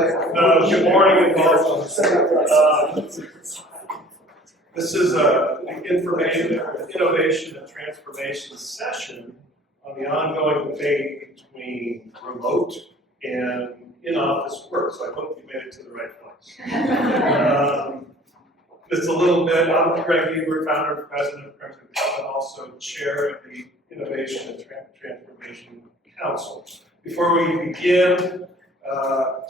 Good morning and welcome. This is an innovation and transformation session on the ongoing debate between remote and in-office work. So I hope you made it to the right place. Just a little bit, I'm Greg Hebert, founder and president of Craving, and also chair of the Innovation and Transformation Council. Before we begin,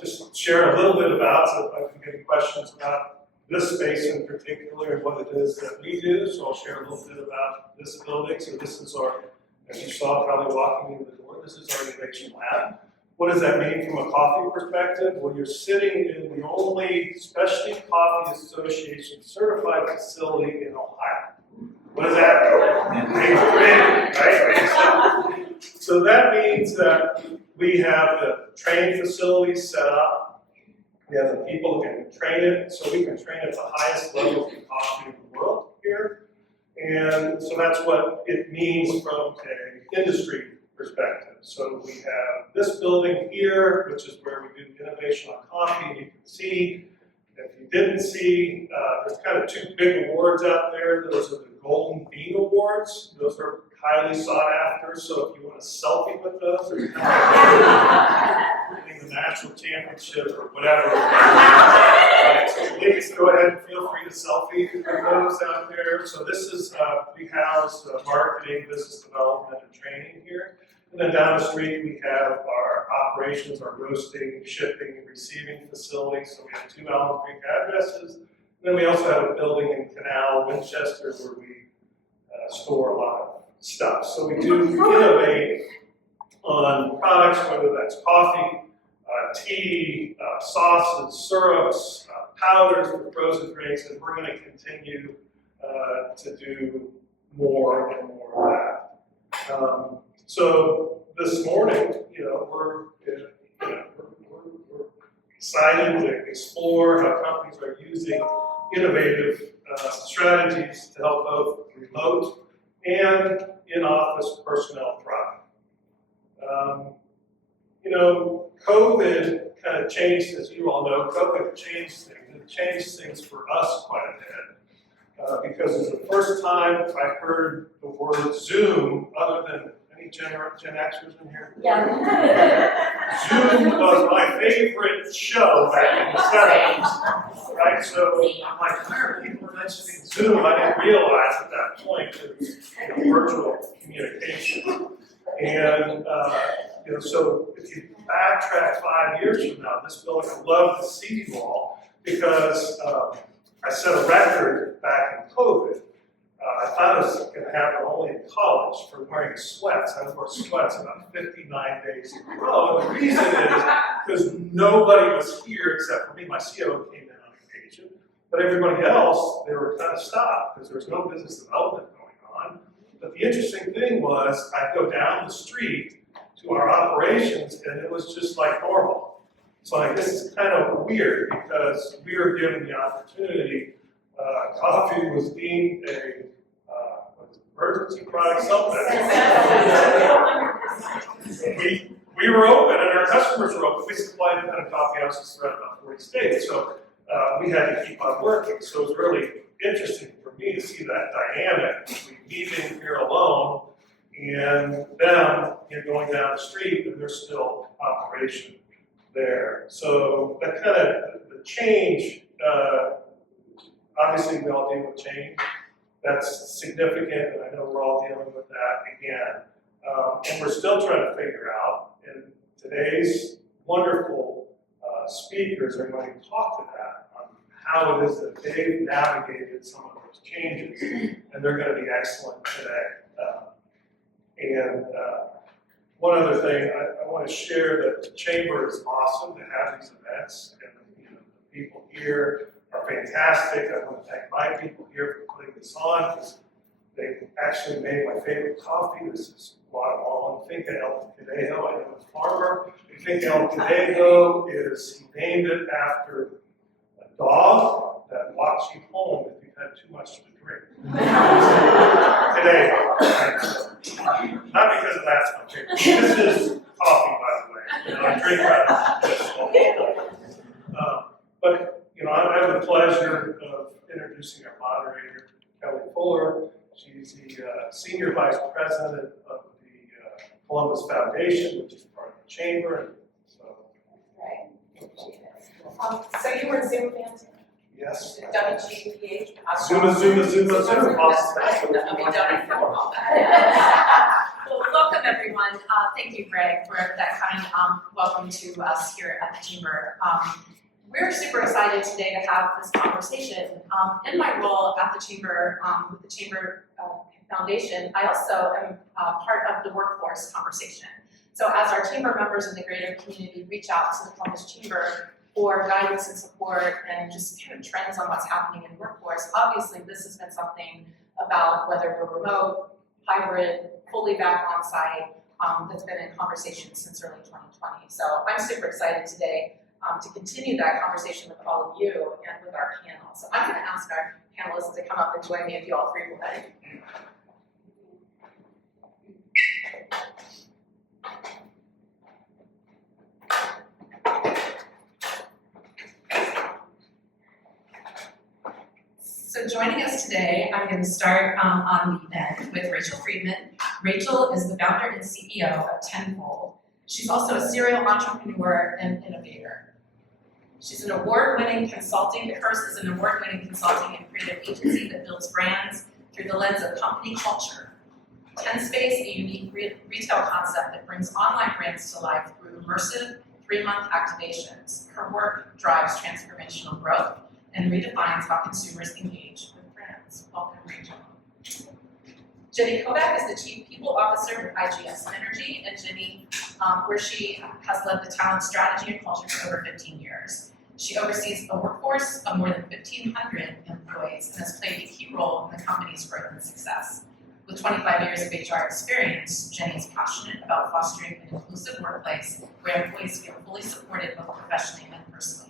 just share a little bit about, so if I can get any questions about this space in particular and what it is that we do. So I'll share a little bit about this building. So this is our, as you saw probably walking in the door, this is our innovation lab. What does that mean from a coffee perspective? Well, you're sitting in the only Specialty Coffee Association certified facility in Ohio. What does that mean? Right? So that means that we have the training facilities set up. We have the people who can train it, so we can train at the highest level of coffee in the world here. And so that's what it means from an industry perspective. So we have this building here, which is where we do innovation on coffee. And you can see, if you didn't see, there's kind of two big awards out there. Those are the Golden Bean Awards. Those are highly sought after. So if you want a selfie with those, or winning the national championship or whatever, right? So please go ahead and feel free to selfie with those out there. So this is, we house marketing, business development, and training here. And then down the street, we have our operations, our roasting, shipping, and receiving facilities. So we have 2 Allen Creek addresses. And then we also have a building in Canal, Winchester, where we store a lot of stuff. So we do innovate on products, whether that's coffee, tea, sauces, syrups, powders for frozen drinks, and we're going to continue to do more and more of that. So this morning, we're excited to explore how companies are using innovative strategies to help both remote and in-office personnel thrive. COVID kind of changed, as you all know, COVID changed things. It changed things for us quite a bit because it was the first time I heard the word Zoom other than Gen Xers in here? Yeah. Zoom was my favorite show back in the 70s, right? So I'm like, why are people mentioning Zoom? I didn't realize at that point it was virtual communication. And so if you backtrack 5 years from now, this building, I'd love to see you all because I set a record back in COVID. I thought it was going to happen only in college for wearing sweats. I wore sweats about 59 days in a row. And the reason is because nobody was here except for me. My COO came in on occasion. But everybody else, they were kind of stopped because there was no business development going on. But the interesting thing was I'd go down the street to our operations and it was just like normal. So like, this is kind of weird because we were given the opportunity. Coffee was deemed a emergency product, something. we were open and our customers were open. We supplied independent coffee houses throughout about 40 states, so we had to keep on working. So it was really interesting for me to see that dynamic between me being here alone and them going down the street and there's still operation there. So that kind of the change. Obviously, we all deal with change. That's significant, and I know we're all dealing with that again. And we're still trying to figure out, and today's wonderful speakers are going to talk to that on how it is that they've navigated some of those changes, and they're going to be excellent today. One other thing, I want to share that the Chamber is awesome to have these events, and the people here are fantastic. I want to thank my people here for putting this on because they actually made my favorite coffee. This is Guatemalan Finca El Cadejo. I know it's a farmer. I think El Cadejo he named it after a dog that walks you home if you've had too much to drink. Cadejo. Not because of that's my favorite. This is coffee, by the way. I drink out of this. Columbus Foundation, which is part of the chamber. And so, Right. So you were Zoom fans? yes. WGPH? Zuma. Well, welcome everyone. Thank you, Greg, for that kind welcome to us here at the Chamber. We're super excited today to have this conversation. In my role at the Chamber, with the Chamber Foundation, I also am part of the workforce conversation. So as our Chamber members in the greater community reach out to the Columbus Chamber for guidance and support and just kind of trends on what's happening in workforce, obviously this has been something about whether we're remote, hybrid, fully back on site, that's been in conversation since early 2020. So I'm super excited today to continue that conversation with all of you and with our panel. So I'm going to ask our panelists to come up and join me if you all three will ready. So joining us today, I'm going to start on the end with Rachel Friedman. Rachel is the founder and CEO of Tenfold. She's also a serial entrepreneur and innovator. She's an award-winning consulting, hers is an award-winning consulting and creative agency that builds brands through the lens of company culture. TenSpace, a unique retail concept that brings online brands to life through immersive 3-month activations. Her work drives transformational growth and redefines how consumers engage with brands. Welcome, Rachel. Jenny Kovac is the Chief People Officer with IGS Energy, and Jenny, where she has led the talent strategy and culture for over 15 years. She oversees a workforce of more than 1,500 employees and has played a key role in the company's growth and success. With 25 years of HR experience, Jenny is passionate about fostering an inclusive workplace where employees feel fully supported both professionally and personally.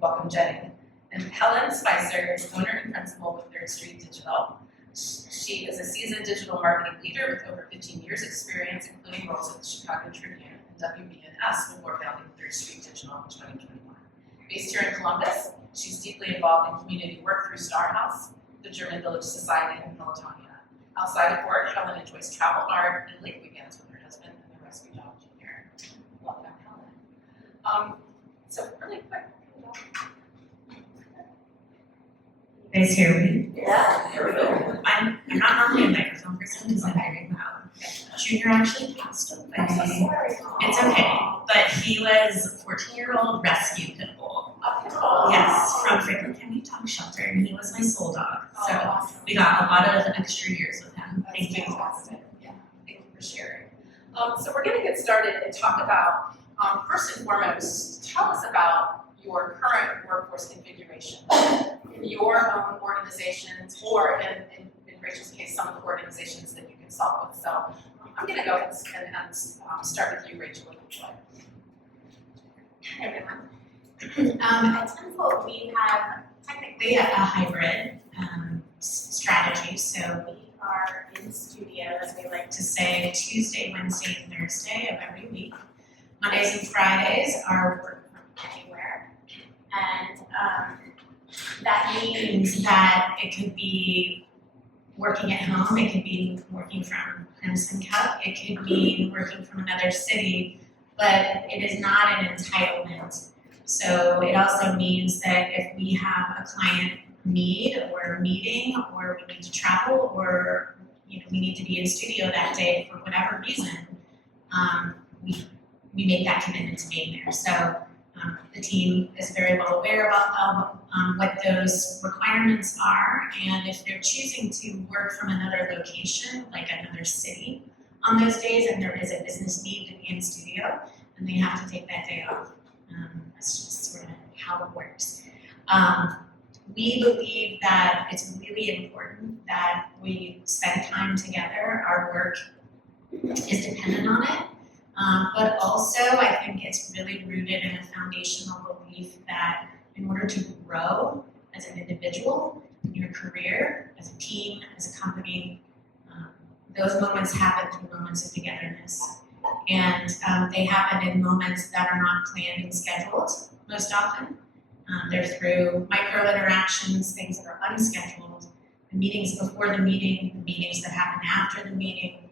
Welcome, Jenny. And Helen Spicer is owner and principal with Third Street Digital. She is a seasoned digital marketing leader with over 15 years experience, including roles at the Chicago Tribune and WBNS before founding Third Street Digital in 2021. Based here in Columbus, she's deeply involved in community work through Star House, the German Village Society, and Pelotonia. Outside of work, Helen enjoys travel, art, and lake weekends with her husband and the rescue dog, Junior. Welcome, Helen. So really quick. You guys hear me? Yeah. I'm not normally a microphone person because I'm very loud. Junior actually passed away. I'm so sorry. It's okay, but he was a 14-year-old rescue pit bull. Oh, Yes, from Franklin County Dog Shelter, and he was my soul dog. So awesome. we got a lot of extra years with him. Thank you. Fantastic. Yeah, thank you for sharing. So we're going to get started and talk about, first and foremost, tell us about your current workforce configuration in your own organizations, or in Rachel's case, some of the organizations that you consult with. So I'm going to go ahead and start with you, Rachel, if you would. Hi, everyone. At Tenfold, we have technically a hybrid strategy. So we are in studio, as we like to say, Tuesday, Wednesday, and Thursday of every week. Mondays and Fridays are work from anywhere. And that means that it could be working at home, it could be working from Crimson Cup, it could be working from another city, but it is not an entitlement. So it also means that if we have a client need or meeting, or we need to travel, or we need to be in studio that day for whatever reason, we make that commitment to being there. So the team is very well aware of what those requirements are, and if they're choosing to work from another location, like another city, on those days, and there is a business need to be in studio, then they have to take that day off. That's just sort of how it works. We believe that it's really important that we spend time together. Our work is dependent on it. But also, I think it's really rooted in a foundational belief that in order to grow as an individual, in your career, as a team, as a company, those moments happen through moments of togetherness. And they happen in moments that are not planned and scheduled most often. They're through micro interactions, things that are unscheduled, the meetings before the meeting, the meetings that happen after the meeting.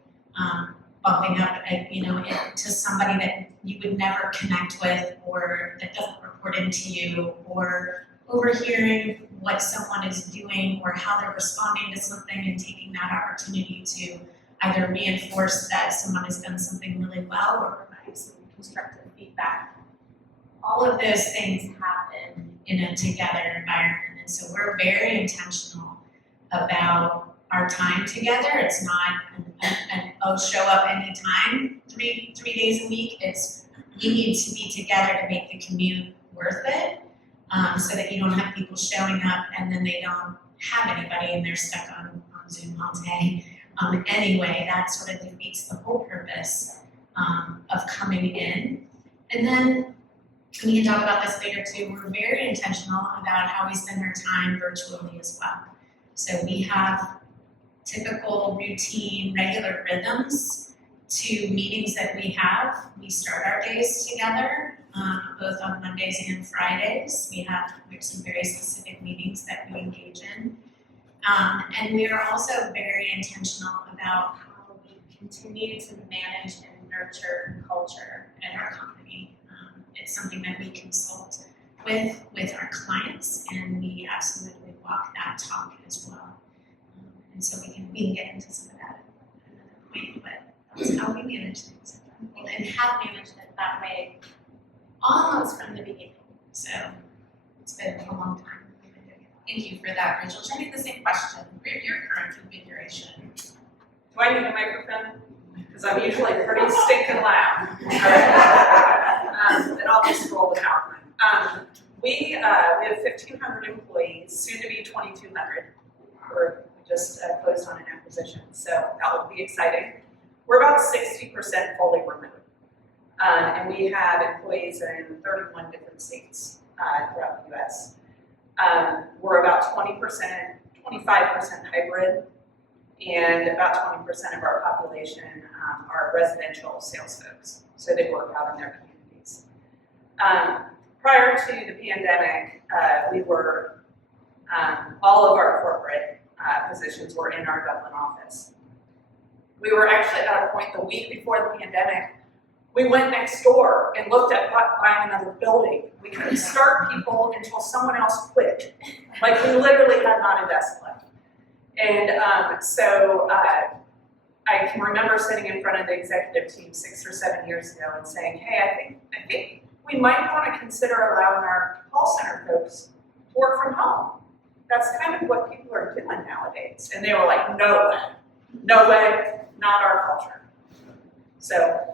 bumping up to somebody that you would never connect with or that doesn't report into you, or overhearing what someone is doing or how they're responding to something and taking that opportunity to either reinforce that someone has done something really well or provide some constructive feedback. All of those things happen in a together environment, and so we're very intentional about our time together. It's not an show up anytime, three days a week. It's we need to be together to make the commute worth it, so that you don't have people showing up and then they don't have anybody and they're stuck on Zoom all day. Anyway, that sort of defeats the whole purpose of coming in. And then we can talk about this later too. We're very intentional about how we spend our time virtually as well. So we have typical, routine, regular rhythms to meetings that we have. We start our days together, both on Mondays and Fridays. We have some very specific meetings that we engage in. And we are also very intentional about how we continue to manage and nurture culture in our company. It's something that we consult with our clients, and we absolutely walk that talk as well. And so we can get into some of that at another point, but that's how we manage things. And have managed it that way Almost from the beginning. So it's been a long time. Thank you for that, Rachel. Turning the same question, for your current configuration. Do I need a microphone? Because I'm usually pretty stinking loud. And I'll just roll without one. We have 1,500 employees, soon to be 2,200. We just closed on an acquisition, so that will be exciting. We're about 60% fully remote. And we have employees in 31 different states throughout the US. We're about 20%, 25% hybrid, and about 20% of our population are residential sales folks, so they work out in their communities. Prior to the pandemic, we were, all of our corporate positions were in our Dublin office. We were actually at a point the week before the pandemic, we went next door and looked at buying another building. We couldn't start people until someone else quit. Like, we literally had not a desk left. And so I can remember sitting in front of the executive team 6 or 7 years ago and saying, hey, I think we might want to consider allowing our call center folks to work from home. That's kind of what people are doing nowadays. And they were like, no way, not our culture. So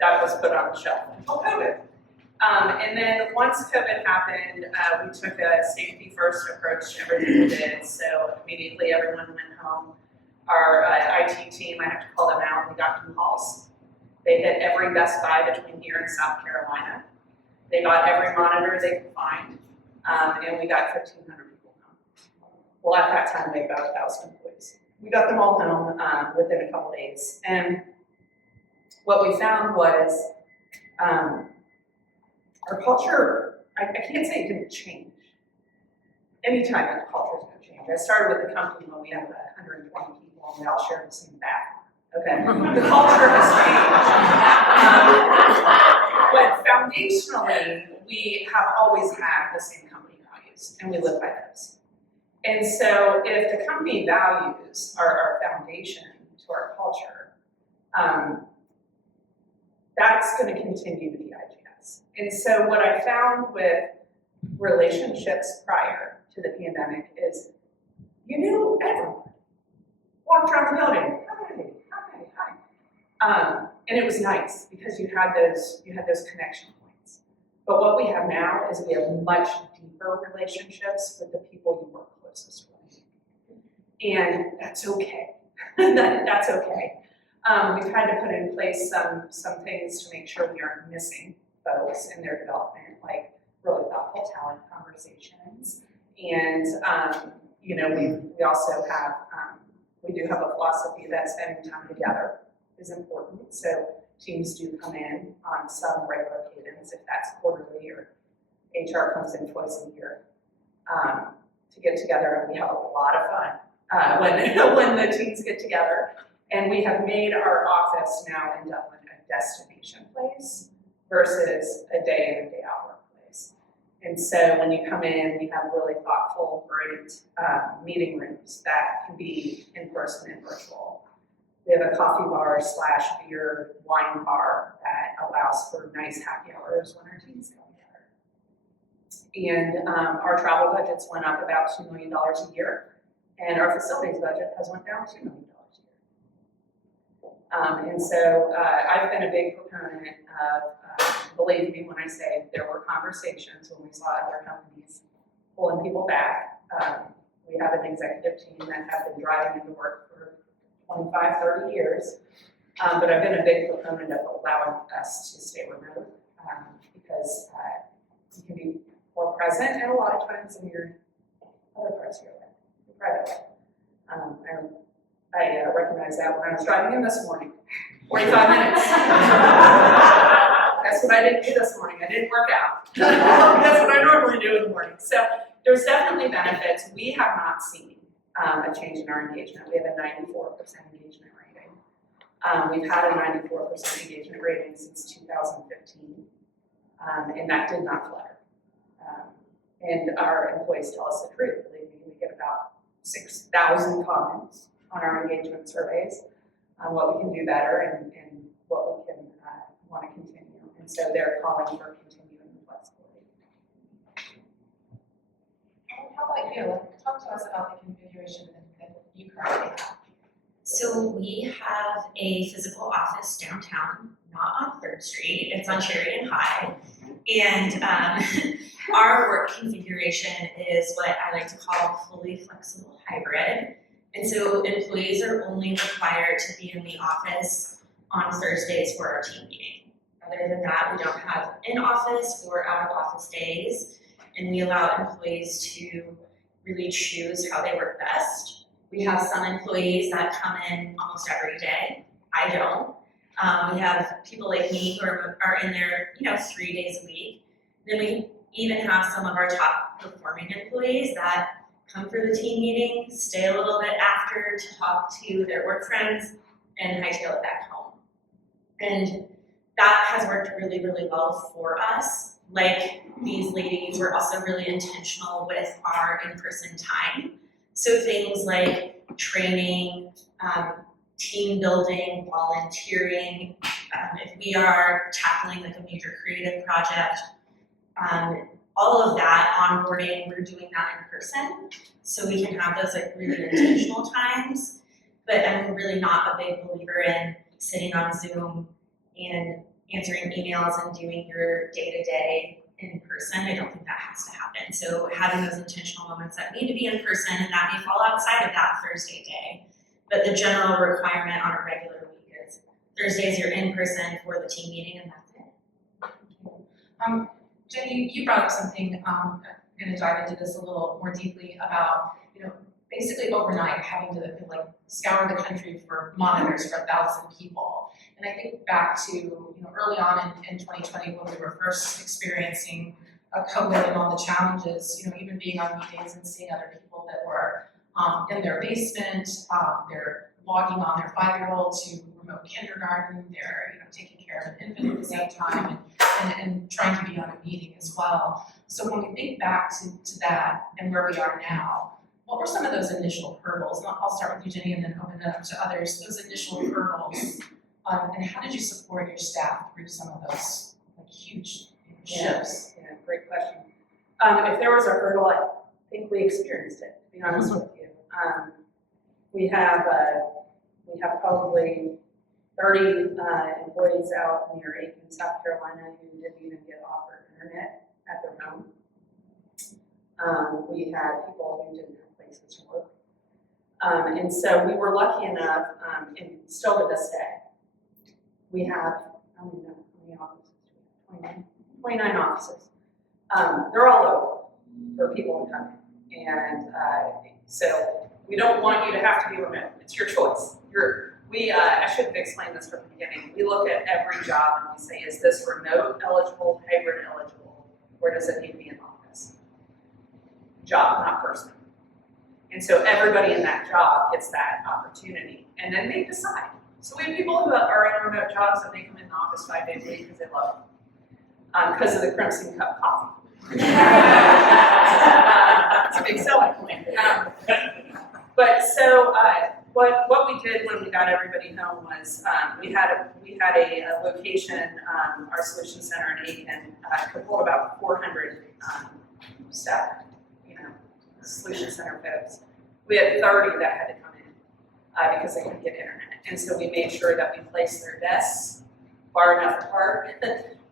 that was put on the shelf until COVID. And then once COVID happened, we took a safety first approach to everything we did. So immediately everyone went home. Our IT team, I have to call them out, we got new halls. They hit every Best Buy between here and South Carolina. They got every monitor they could find, and we got 1,500 people home. Well, at that time, we had about 1,000 employees. We got them all home within a couple days. And what we found was our culture, I can't say it didn't change. Anytime the culture is going to change. I started with the company when we had 120 people and we all shared the same bathroom. Okay, the culture has changed. But foundationally, we have always had the same company values, and we live by those. And so if the company values are our foundation to our culture, that's going to continue to be IGS. And so what I found with relationships prior to the pandemic is you knew everyone. Walked around the building, hi. And it was nice because you had those connection points. But what we have now is we have much deeper relationships with the people you work closest with. And that's okay. That's okay. We've had to put in place some things to make sure we aren't missing folks in their development, like really thoughtful talent conversations. And we also have we do have a philosophy that spending time together is important. So teams do come in on some regular cadence, if that's quarterly, or HR comes in twice a year to get together, and we have a lot of fun when the teams get together. And we have made our office now in Dublin a destination place versus a day in and day out workplace. And so when you come in, we have really thoughtful, great meeting rooms that can be in person and virtual. We have a coffee bar / beer wine bar that allows for nice happy hours when our teams come together. And our travel budgets went up about $2 million a year, and our facilities budget has went down $2 million a year. And so I've been a big proponent of, believe me when I say there were conversations when we saw other companies pulling people back. We have an executive team that have been driving into work for 25, 30 years. But I've been a big proponent of allowing us to stay remote because you can be more present and a lot of times in your other parts of your life, your private life. I recognized that when I was driving in this morning, 45 minutes. That's what I didn't do this morning. I didn't work out. That's what I normally do in the morning. So there's definitely benefits. We have not seen a change in our engagement. We have a 94% engagement rating. We've had a 94% engagement rating since 2015, and that did not flutter. And our employees tell us the truth. We get about 6,000 comments on our engagement surveys on what we can do better and what we can want to continue. And so they're calling for continuing flexibility. And how about you? Talk to us about the configuration that you currently have. So we have a physical office downtown, not on 3rd Street, it's on Cherry and High. And our work configuration is what I like to call fully flexible hybrid. And so employees are only required to be in the office on Thursdays for our team meeting. Other than that, we don't have in-office or out-of-office days, and we allow employees to really choose how they work best. We have some employees that come in almost every day. I don't. We have people like me who are in there, 3 days a week. Then we even have some of our top performing employees that come for the team meeting, stay a little bit after to talk to their work friends, and hightail it back home. And that has worked really, really well for us. Like these ladies, we're also really intentional with our in-person time. So things like training, team building, volunteering, if we are tackling like a major creative project, all of that onboarding, we're doing that in person. So we can have those like really intentional times, but I'm really not a big believer in sitting on Zoom and answering emails and doing your day-to-day in person. I don't think that has to happen. So having those intentional moments that need to be in person, and that may fall outside of that Thursday day. But the general requirement on a regular week is Thursdays you're in person for the team meeting, and that's it. Jenny, you brought up something, I'm gonna dive into this a little more deeply about, basically overnight having to like scour the country for monitors for 1,000 people. And I think back to, early on in 2020 when we were first experiencing COVID and all the challenges, even being on meetings and seeing other people that were in their basement, they're logging on their 5-year-old to remote kindergarten, they're taking care of an infant at the same time and trying to be on a meeting as well. So when we think back to that and where we are now, what were some of those initial hurdles? And I'll start with you, Jenny, and then open it up to others. Those initial hurdles, and how did you support your staff through some of those huge shifts? Yeah, great question. If there was a hurdle, I think we experienced it, to be honest with you. We have probably 30 employees out near Aiken, South Carolina, who didn't even get offered internet at their home. We had people who didn't have places to work. And so we were lucky enough, and still to this day, we have, I don't even know how many offices, 29 offices. They're all open for people to come in. And so we don't want you to have to be remote. It's your choice. I should have explained this from the beginning. We look at every job and we say, is this remote eligible, hybrid eligible, or does it need to be in office? Job, not person. And so everybody in that job gets that opportunity, and then they decide. So we have people who are in remote jobs and they come in the office 5 days a week because they love it, because of the Crimson Cup coffee. That's a big selling point. But so what we did when we got everybody home was we had a location, our solution center in Aiken could hold about 400 staff, solution center folks. We had 30 that had to come in because they couldn't get internet. And so we made sure that we placed their desks far enough apart.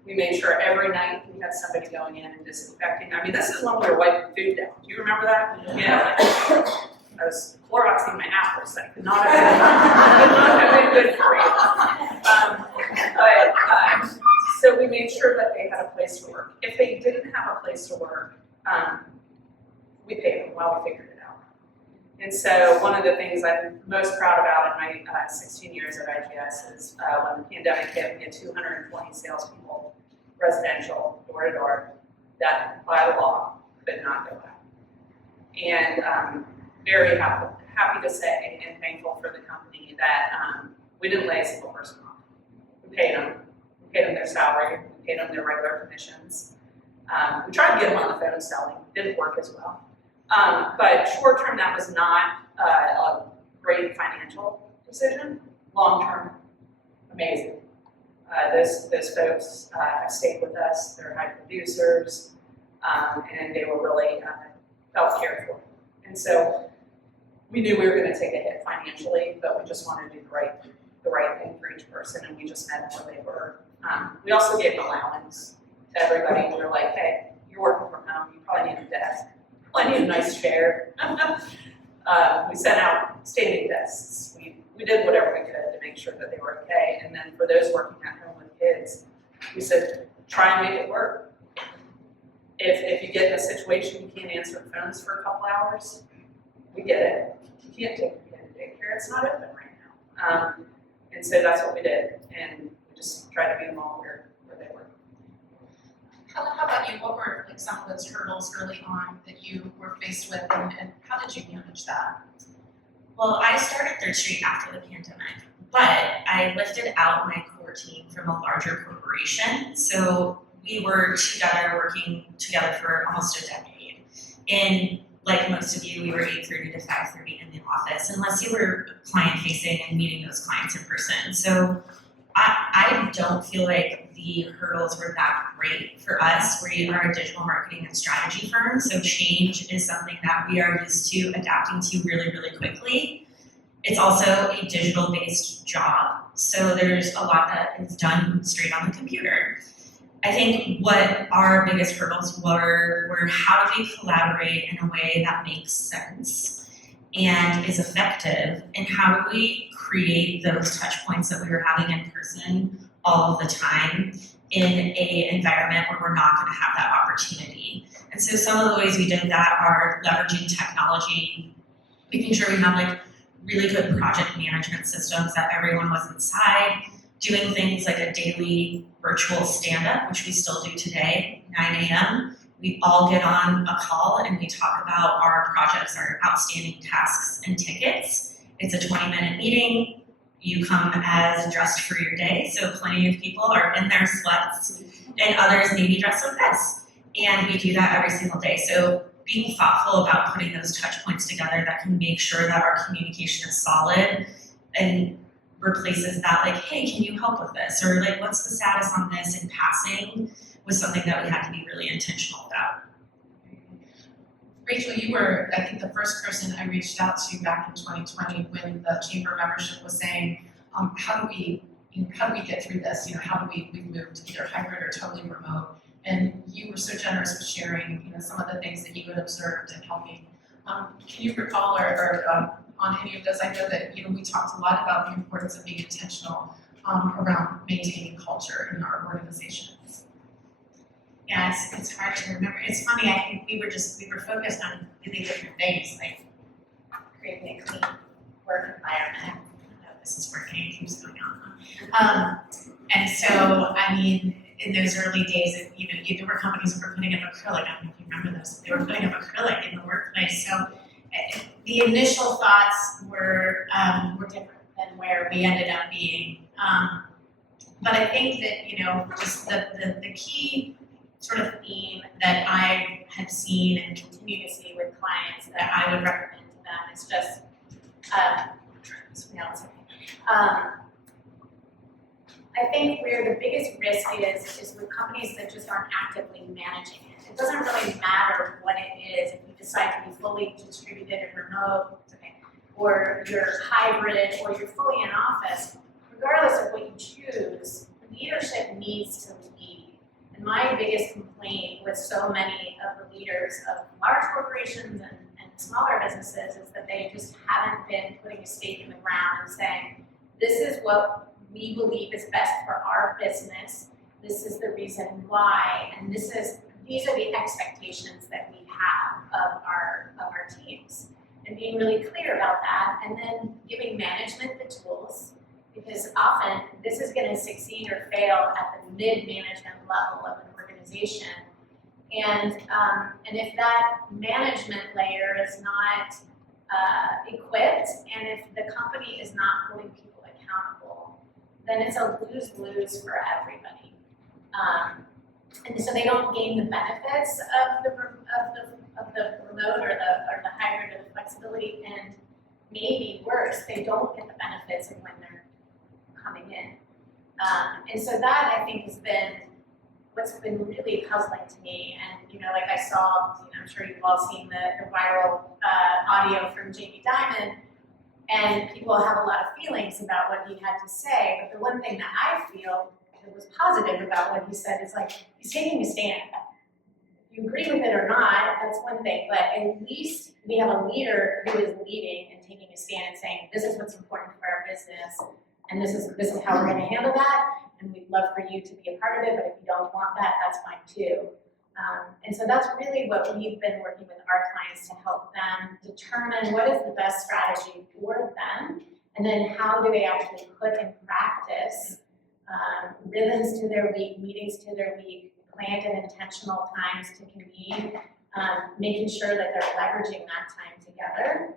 We made sure every night we had somebody going in and disinfecting. I mean, this is when we were wiping food down. Do you remember that? Yeah. I was Cloroxing my apples. That could not have been good for you. So we made sure that they had a place to work. If they didn't have a place to work, we paid them while we figured it out. And so one of the things I'm most proud about in my 16 years at IGS is when the pandemic hit, we had 220 salespeople, residential, door to door, that by the law could not go out. And very happy to say and thankful for the company that we didn't lay a single person off. We paid them their salary, we paid them their regular commissions. We tried to get them on the phone selling, didn't work as well. But short term, that was not a great financial decision. Long term, amazing. Those folks have stayed with us. They're high producers, and they were really felt cared for. And so we knew we were going to take a hit financially, but we just wanted to do the right thing for each person, and we just met where they were. We also gave an allowance to everybody. We were like, hey, you're working from home. You probably need a desk. You probably need a nice chair. We sent out standing desks. We did whatever we could to make sure that they were okay. And then for those working at home with kids, we said, try and make it work. If you get in a situation you can't answer phones for a couple hours, we get it. You can't take care. It's not open right now. And so that's what we did. And we just tried to meet them all where they were. How about you? What were like some of those hurdles early on that you were faced with, and how did you manage that? Well, I started Third Street after the pandemic, but I lifted out my core team from a larger corporation. So we were working together for almost a decade. And like most of you, we were 8:30 to 5:30 in the office, unless you were client facing and meeting those clients in person. So I don't feel like the hurdles were that great for us. We are a digital marketing and strategy firm, so change is something that we are used to adapting to really, really quickly. It's also a digital-based job, so there's a lot that is done straight on the computer. I think what our biggest hurdles were how do we collaborate in a way that makes sense and is effective, and how do we create those touch points that we were having in person all of the time in an environment where we're not going to have that opportunity. And so some of the ways we did that are leveraging technology, making sure we have like really good project management systems that everyone was inside, doing things like a daily virtual stand-up, which we still do today, 9 a.m. We all get on a call and we talk about our projects, our outstanding tasks and tickets. It's a 20-minute meeting. You come as dressed for your day, so plenty of people are in their sweats, and others maybe dressed like this. And we do that every single day. So being thoughtful about putting those touch points together that can make sure that our communication is solid and replaces that like, hey, can you help with this? Or like, what's the status on this in passing was something that we had to be really intentional about. Rachel, you were, I think, the first person I reached out to back in 2020 when the chamber membership was saying, how do we get through this? How do we move to either hybrid or totally remote? And you were so generous with sharing, some of the things that you had observed and helping. Can you recall or on any of those? I know that we talked a lot about the importance of being intentional around maintaining culture in our organizations. Yeah, it's hard to remember. It's funny, I think we were focused on really different things, like creating a clean work environment. I don't know if this is working, it keeps going on. And so, in those early days, there were companies that were putting up acrylic. I don't know if you remember those. They were putting up acrylic in the workplace. So the initial thoughts were different than where we ended up being. But I think that, just the key sort of theme that I have seen and continue to see with clients that I would recommend to them is just, I think where the biggest risk is with companies that just aren't actively managing it. It doesn't really matter what it is if you decide to be fully distributed and remote, or you're hybrid, or you're fully in office. Regardless of what you choose, leadership needs to lead. And my biggest complaint with so many of the leaders of large corporations and smaller businesses is that they just haven't been putting a stake in the ground and saying, this is what we believe is best for our business, this is the reason why, and these are the expectations that we have of our teams. And being really clear about that, and then giving management the tools, because often this is going to succeed or fail at the mid-management level of an organization. And if that management layer is not equipped, and if the company is not holding people accountable, then it's a lose-lose for everybody. And so they don't gain the benefits of the remote or the hybrid or the flexibility, and maybe worse, they don't get the benefits of when they're coming in. And so that, I think, has been what's been really puzzling to me. And like I saw, I'm sure you've all seen the viral audio from Jamie Dimon, and people have a lot of feelings about what he had to say. But the one thing that I feel that was positive about what he said is he's taking a stand. If you agree with it or not, that's one thing. But at least we have a leader who is leading and taking a stand and saying, this is what's important for our business, and this is how we're going to handle that. And we'd love for you to be a part of it, but if you don't want that, that's fine too. And so that's really what we've been working with our clients to help them determine what is the best strategy for them, and then how do they actually put in practice rhythms to their week, meetings to their week, planned and intentional times to convene, making sure that they're leveraging that time together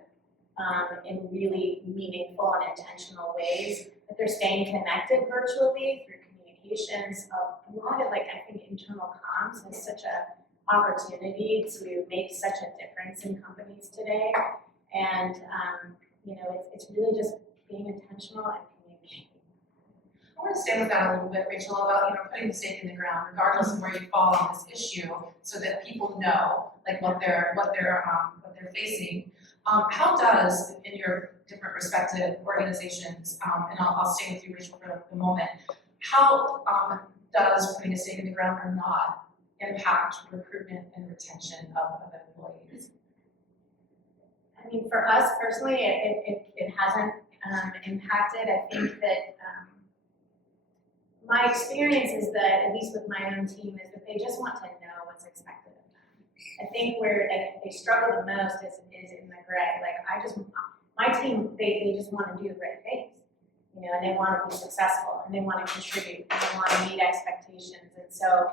in really meaningful and intentional ways, that they're staying connected virtually through communications. A lot of, I think internal comms is such an opportunity to make such a difference in companies today. And, it's really just being intentional and communicating. I want to stay with that a little bit, Rachel, about putting the stake in the ground, regardless of where you fall on this issue, so that people know what they're facing. How does, in your different respective organizations, and I'll stay with you, Rachel, for the moment, how does putting a stake in the ground or not impact recruitment and retention of employees? I mean, for us personally, it hasn't impacted. I think that my experience is that, at least with my own team, is that they just want to know what's expected of them. I think where they struggle the most is in the gray. My team, they just want to do the right things, and they want to be successful, and they want to contribute, and they want to meet expectations. And so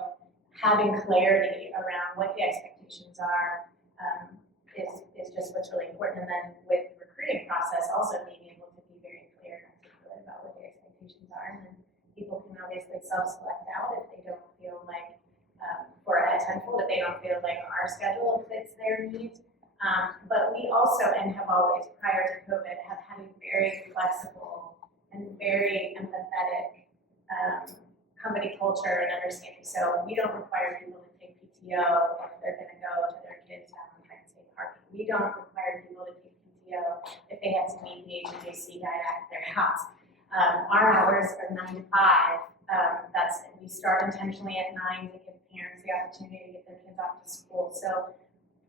having clarity around what the expectations are is just what's really important. And then with the recruiting process, also being able to be very clear and articulate about what the expectations are. And then people can obviously self-select out if they don't feel like, for a tenfold, if they don't feel like our schedule fits their needs. But we also, and have always, prior to COVID, have had a very flexible and very empathetic company culture and understanding. So we don't require people to take PTO if they're going to go to their kids' Penn State party. We don't require people to take PTO if they have to meet the HVAC guy at their house. Our hours are 9 to 5. We start intentionally at 9 to give parents the opportunity to get their kids off to school. So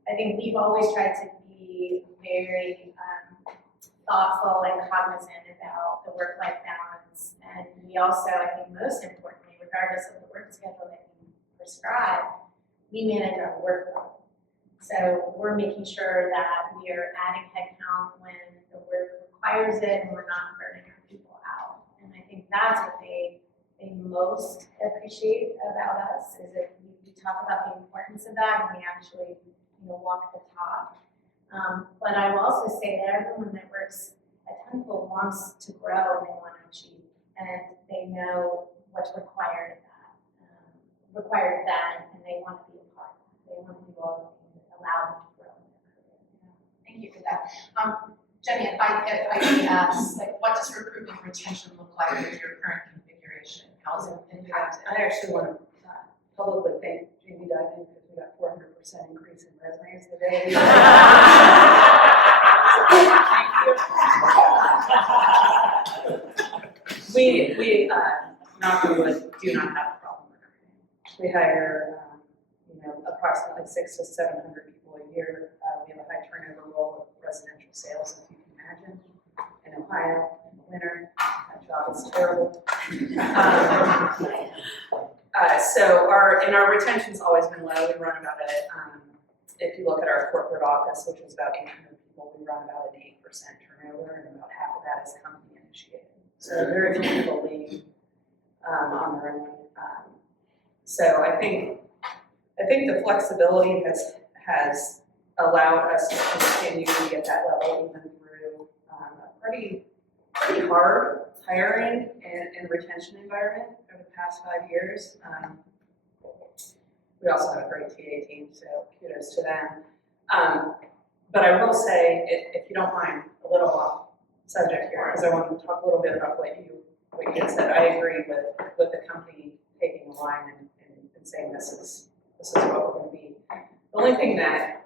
I think we've always tried to be very thoughtful and cognizant about the work-life balance. And we also, I think most importantly, regardless of the work schedule that we prescribe, we manage our workload. So we're making sure that we are adding headcount when the work requires it, and we're not burning our people out. And I think that's what they most appreciate about us, is that we talk about the importance of that, and we actually walk the talk. But I will also say that everyone that works at Tenfold wants to grow and they want to achieve, and they know what's required of that, and they want to be a part of that. They want to do all the things that allow them to grow in their career. Thank you for that. Jenny, if I may ask, like, what does recruitment retention look like with your current configuration? How is it impacted? I actually want to publicly thank Jamie Diamond because we got 400% increase in resumes today. We knock on wood, do not have a problem recruiting. We hire, approximately 600 to 700 people a year. We have a high turnover role of residential sales, if you can imagine. In Ohio, in the winter, that job is terrible. So our retention's always been low. We run about if you look at our corporate office, which is about 800 people, we run about an 8% turnover, and about half of that is company initiated. So very few people leave on their own. So I think the flexibility has allowed us to continue to be at that level even through a pretty hard hiring and retention environment over the past 5 years. We also have a great TA team, so kudos to them. But I will say, if you don't mind, a little off subject here, because I want to talk a little bit about what you had said. I agree with the company taking a line and saying this is what we're going to be. The only thing that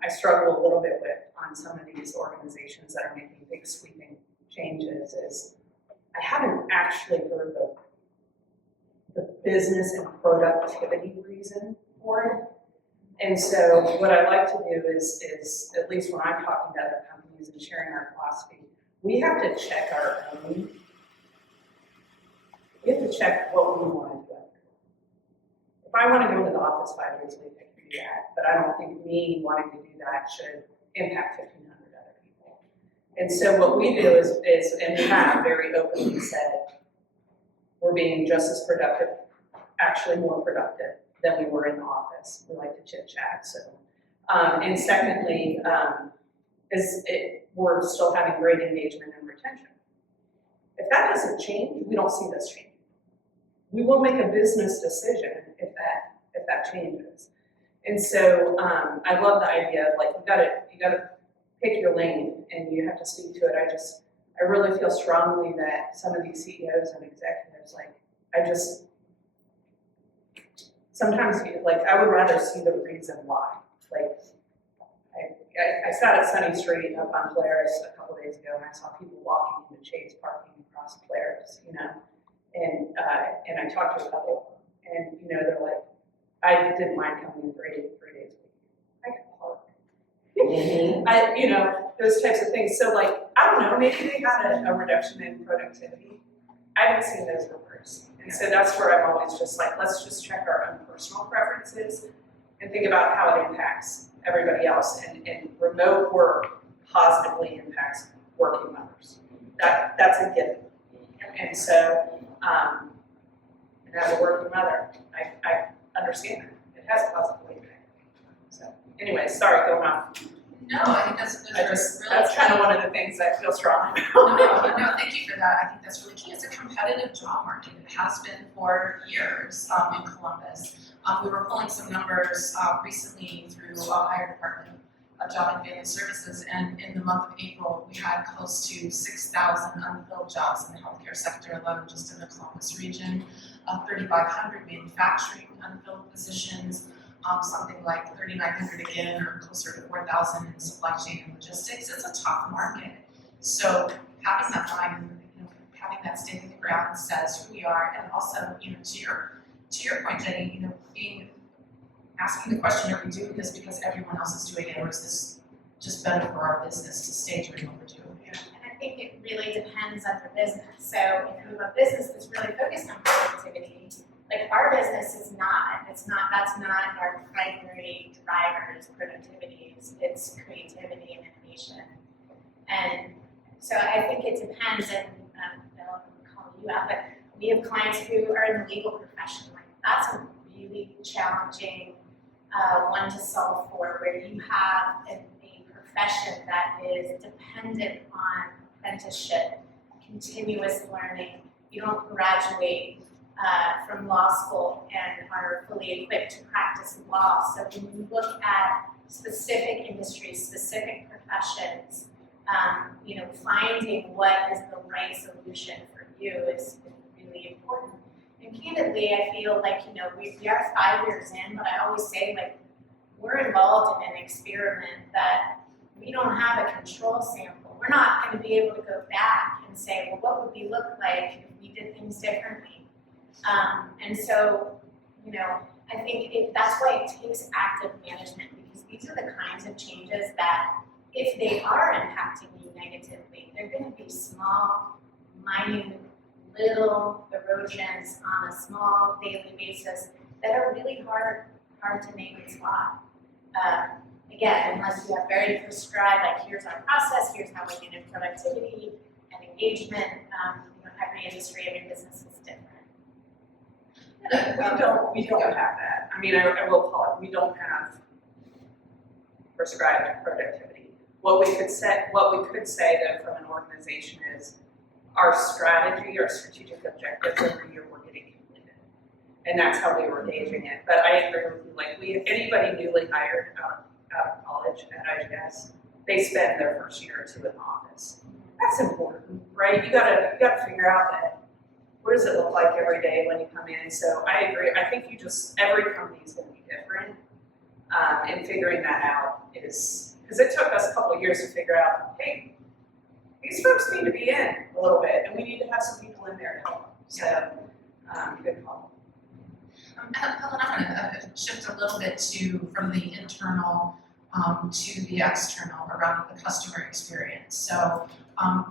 I struggle a little bit with on some of these organizations that are making big sweeping changes is I haven't actually heard the business and productivity reason for it. And so what I like to do is at least when I'm talking to other companies and sharing our philosophy, we have to check our own. We have to check what we want to do. If I want to go to the office 5 days a week, I can do that. But I don't think me wanting to do that should impact 1,500 other people. And so what we do is and we have very openly said, we're being just as productive, actually more productive than we were in the office. We like to chit chat. So, and secondly, we're still having great engagement and retention. If that doesn't change, we don't see this change. We will make a business decision if that changes. And so I love the idea of like you gotta pick your lane and you have to speak to it. I really feel strongly that some of these CEOs and executives, sometimes I would rather see the reason why. Like I sat at Sunny Street up on Polaris a couple days ago and I saw people walking into Chase parking across Polaris, and I talked to a couple and they're like, I didn't mind coming in 3 days a week. I could park. Those types of things. So I don't know, maybe they had a reduction in productivity. I haven't seen those numbers. And so that's where I'm always just like, let's just check our own personal preferences and think about how it impacts everybody else. And remote work positively impacts working mothers. That's a given. And so, and as a working mother, I understand that. It has a positive impact. So anyway, sorry, going off. No, I think that's kind of one of the things I feel strong about. No, thank you for that. I think that's really key. It's a competitive job market. It has been for years in Columbus. We were pulling some numbers recently through Ohio Department of Job and Family Services, and in the month of April, we had close to 6,000 unfilled jobs in the healthcare sector alone, just in the Columbus region. 3,500 manufacturing unfilled positions. Something like 3,900 again, or closer to 4,000 in supply chain and logistics. It's a tough market. So having that line, having that stake in the ground says who we are, and also, to your point, Jenny, asking the question: are we doing this because everyone else is doing it, or is this just better for our business to stay doing what we're doing? Yeah. And I think it really depends on the business. So if you have a business that's really focused on productivity. Like our business is not, that's not our primary driver is productivity, it's creativity and innovation. And so I think it depends, and Bill, I'm calling you out, but we have clients who are in the legal profession. Like that's a really challenging one to solve for, where you have a profession that is dependent on apprenticeship, continuous learning. You don't graduate from law school and are fully equipped to practice law. So when you look at specific industries, specific professions, finding what is the right solution for you is really important. And candidly, I feel like, we are 5 years in, but I always say, like, we're involved in an experiment that we don't have a control sample. We're not going to be able to go back and say, well, what would we look like if we did things differently? And so, I think that's why it takes active management, because these are the kinds of changes that, if they are impacting you negatively, they're going to be small, minute, little erosions on a small daily basis that are really hard to name and spot. Again, unless you have very prescribed, like, here's our process, here's how we manage productivity and engagement. Every industry, every business is different. We don't have that. I mean, I will call it, we don't have prescribed productivity. What we could say though from an organization is our strategy, our strategic objectives every year we're getting completed. And that's how we were gauging it. But I agree with you, like, anybody newly hired out of college at IGS, they spend their first year or two in the office. That's important, right? You gotta figure out that, what does it look like every day when you come in? So I agree. I think every company is going to be different, and figuring that out is, because it took us a couple of years to figure out, hey, these folks need to be in a little bit, and we need to have some people in there to help them. So, good call. Helen, I'm going to shift a little bit from the internal to the external around the customer experience. So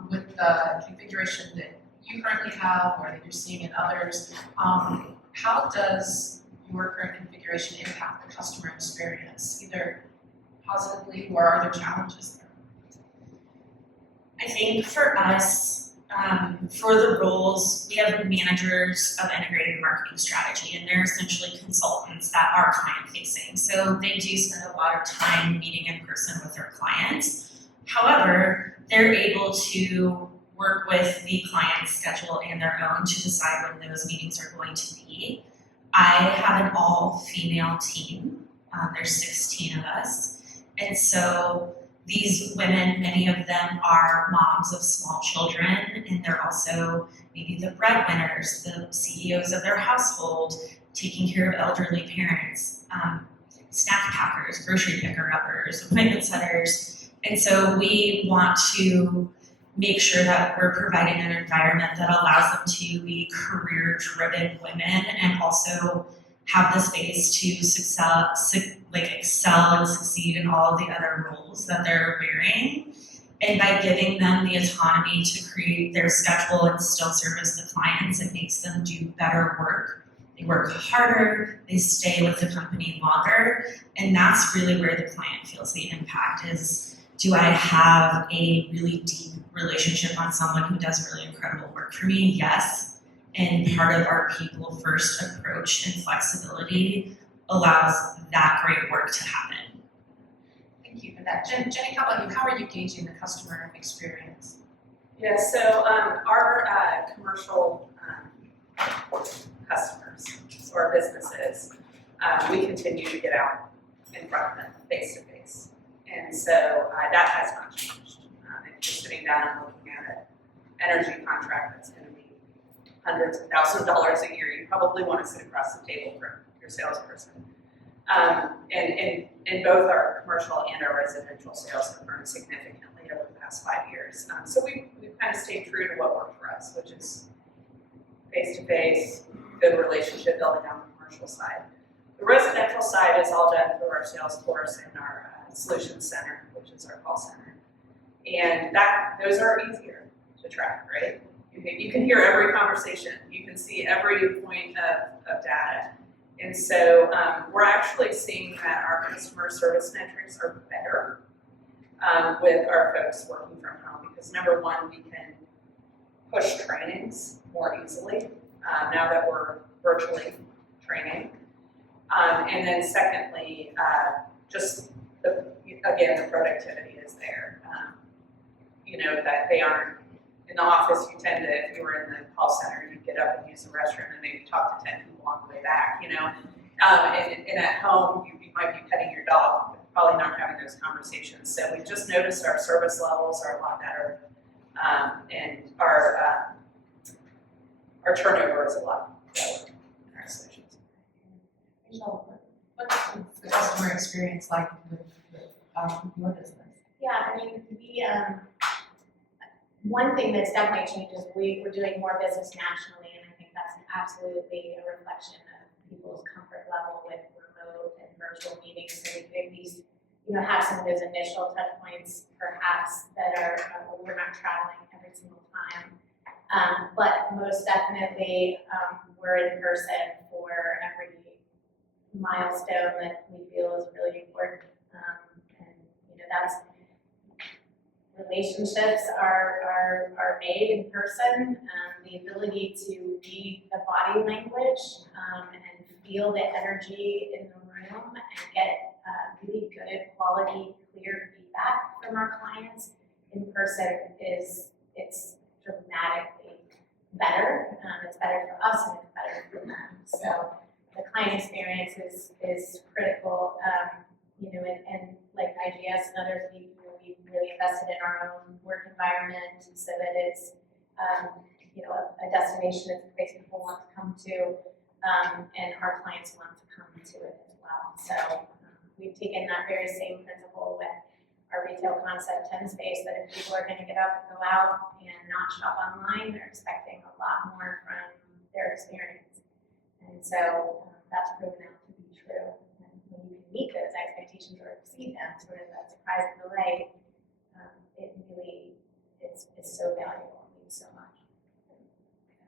with the configuration that you currently have or that you're seeing in others, how does your current configuration impact the customer experience, either positively or are there challenges there? I think for us, for the roles, we have managers of integrated marketing strategy, and they're essentially consultants that are client facing. So they do spend a lot of time meeting in person with their clients. However, they're able to work with the client's schedule and their own to decide when those meetings are going to be. I have an all-female team. There's 16 of us. And so these women, many of them are moms of small children, and they're also maybe the breadwinners, the CEOs of their household, taking care of elderly parents, snack packers, grocery picker-uppers, appointment setters. And so we want to make sure that we're providing an environment that allows them to be career-driven women and also have the space to excel and succeed in all of the other roles that they're wearing. And by giving them the autonomy to create their schedule and still service the clients, it makes them do better work. They work harder, they stay with the company longer, and that's really where the client feels the impact is, do I have a really deep relationship on someone who does really incredible work for me? Yes. And part of our people first approach and flexibility allows that great work to happen. Thank you for that. Jenny, how about you? How are you gauging the customer experience? Yeah, so our commercial customers, so our businesses, we continue to get out in front of them face to face. And so that has not changed. If you're sitting down and looking at an energy contract that's going to be hundreds of thousands of dollars a year, you probably want to sit across the table from your salesperson. And both our commercial and our residential sales have grown significantly over the past 5 years. So we've kind of stayed true to what worked for us, which is face-to-face, good relationship building on the commercial side. The residential side is all done through our sales force and our solutions center, which is our call center. And those are easier to track, right? You can hear every conversation. You can see every point of data. And so we're actually seeing that our customer service metrics are better with our folks working from home because number one, we can push trainings more easily now that we're virtually training. And then secondly, just again, the productivity is there. You know, that they aren't, in the office, you tend to, if you were in the call center, you'd get up and use the restroom and maybe talk to 10 people on the way back, you know? And at home, you might be petting your dog, but probably not having those conversations. So we just noticed our service levels are a lot better, and our turnover is a lot lower in our solutions. Rachel, what's the customer experience like with your business? Yeah, I mean, one thing that's definitely changed is we're doing more business nationally, and I think that's absolutely a reflection of people's comfort level with remote and virtual meetings. So we could at least, have some of those initial touch points, perhaps, that are, we're not traveling every single time. But most definitely, we're in person for every milestone that we feel is really important. And, that's, relationships are made in person. The ability to read the body language and feel the energy in the room and get really good quality, clear feedback from our clients in person it's dramatically better. It's better for us and it's better for them. So the client experience is critical. And like IGS and others, we've really invested in our own work environment so that it's, a destination, it's a place people want to come to, and our clients want to come to it as well. So we've taken that very same principle with our retail concept 10 space, that if people are going to get up and go out and not shop online, they're expecting a lot more from their experience. And so that's proven out to be true. And when you can meet those expectations or exceed them, sort of that surprise and delay, it really is so valuable and means so much.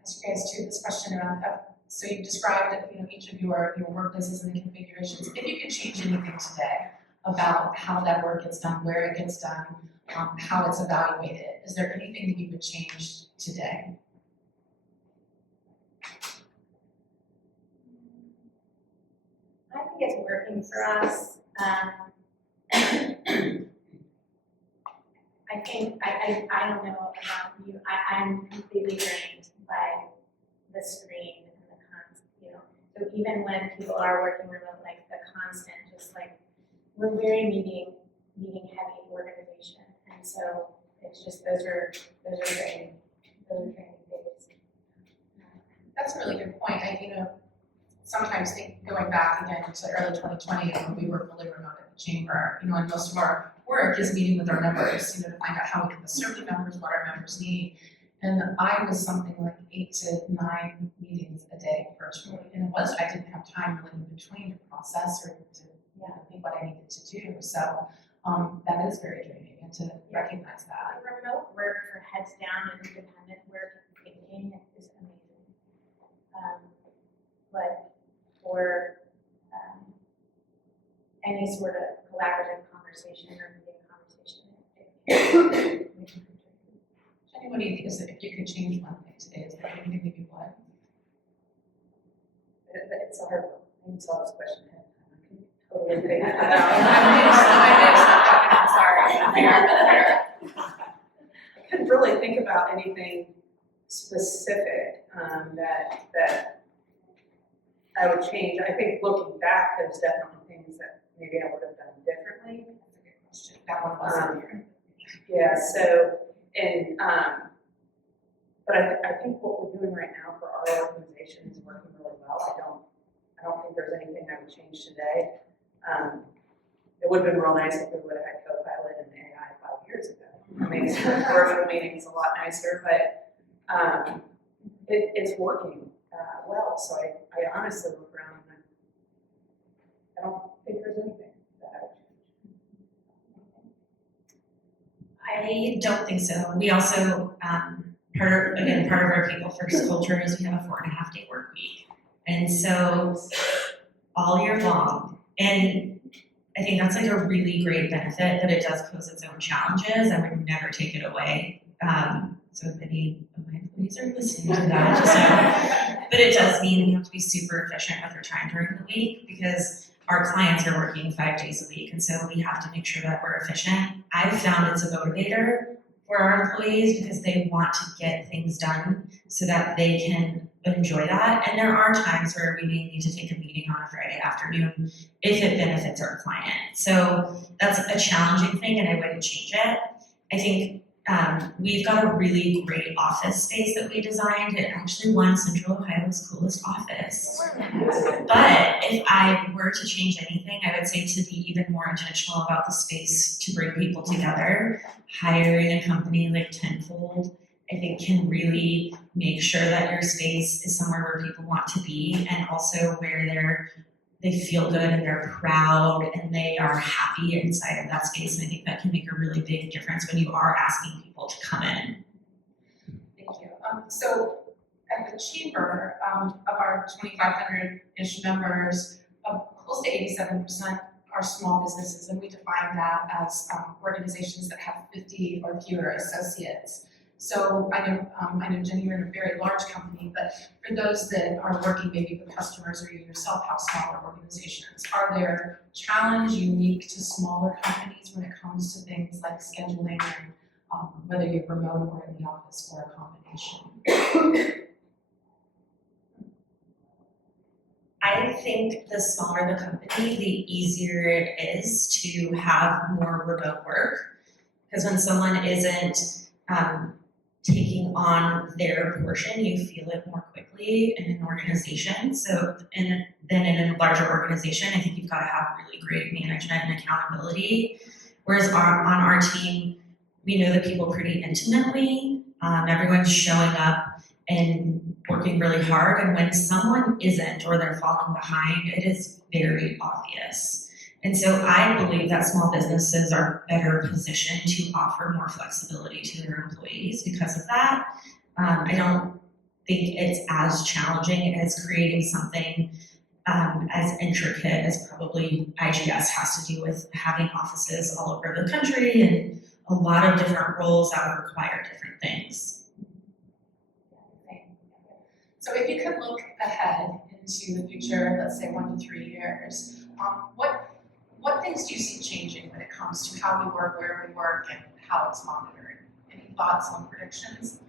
Ask you guys too this question around so you described each of your workplaces and the configurations. If you could change anything today about how that work gets done, where it gets done, how it's evaluated, is there anything that you would change today? I think it's working for us. I think, I don't know about you, I'm completely drained by the screen and the constant, so even when people are working remote, like the constant, just like, we're very meeting heavy organization, and so it's just, those are training days. That's a really good point. Sometimes going back again to early 2020 when we were fully remote at the chamber, and most of our work is meeting with our members, to find out how we can serve the members, what our members need. And I was something like 8 to 9 meetings a day virtually, and I didn't have time really in between to process or to think what I needed to do. So that is very draining, and to recognize that. Remote work for heads down and independent work and thinking is amazing. But for any sort of collaborative conversation or meeting conversation, Jenny, what do you think is if you could change one thing today, is there anything that you would? It's a hard one. I didn't solve this question ahead of time. I can totally think I couldn't really think about anything specific that I would change. I think looking back, there's definitely things that maybe I would have done differently. That's a good question. That one wasn't here. Yeah, so, and, but I think what we're doing right now for our organization is working really well. I don't think there's anything I would change today. It would have been real nice if we would have had Copilot and AI 5 years ago. I mean, virtual meetings a lot nicer, but it's working well. So I honestly look around and I don't think there's anything that I would change. I don't think so. We also, part of our people first culture is we have a 4.5-day work week. And so all year long, and I think that's like a really great benefit, but it does pose its own challenges. I would never take it away. So if any of my employees are listening to that, just know. But it does mean we have to be super efficient with our time during the week, because our clients are working 5 days a week, and so we have to make sure that we're efficient. I've found it's a motivator for our employees because they want to get things done so that they can enjoy that. And there are times where we may need to take a meeting on a Friday afternoon if it benefits our client. So that's a challenging thing, and I wouldn't change it. I think we've got a really great office space that we designed. It actually won Central Ohio's coolest office. But if I were to change anything, I would say to be even more intentional about the space to bring people together. Hiring a company like Tenfold, I think, can really make sure that your space is somewhere where people want to be, and also where they feel good and they're proud and they are happy inside of that space. And I think that can make a really big difference when you are asking people to come in. Thank you. So at the chamber, of our 2,500-ish members, close to 87% are small businesses, and we define that as organizations that have 50 or fewer associates. So I know Jenny, you're in a very large company, but for those that are working maybe with customers or you yourself have smaller organizations, are there challenges unique to smaller companies when it comes to things like scheduling and whether you're remote or in the office or a combination? I think the smaller the company, the easier it is to have more remote work. Because when someone isn't taking on their portion, you feel it more quickly in an organization. So, then in a larger organization, I think you've got to have really great management and accountability. Whereas on our team, we know the people pretty intimately. Everyone's showing up and working really hard. And when someone isn't or they're falling behind, it is very obvious. And so I believe that small businesses are better positioned to offer more flexibility to their employees because of that. I don't think it's as challenging as creating something as intricate as probably IGS has to do with having offices all over the country and a lot of different roles that would require different things. So if you could look ahead into the future, let's say 1 to 3 years, what things do you see changing when it comes to how we work, where we work, and how it's monitored? Any thoughts on predictions?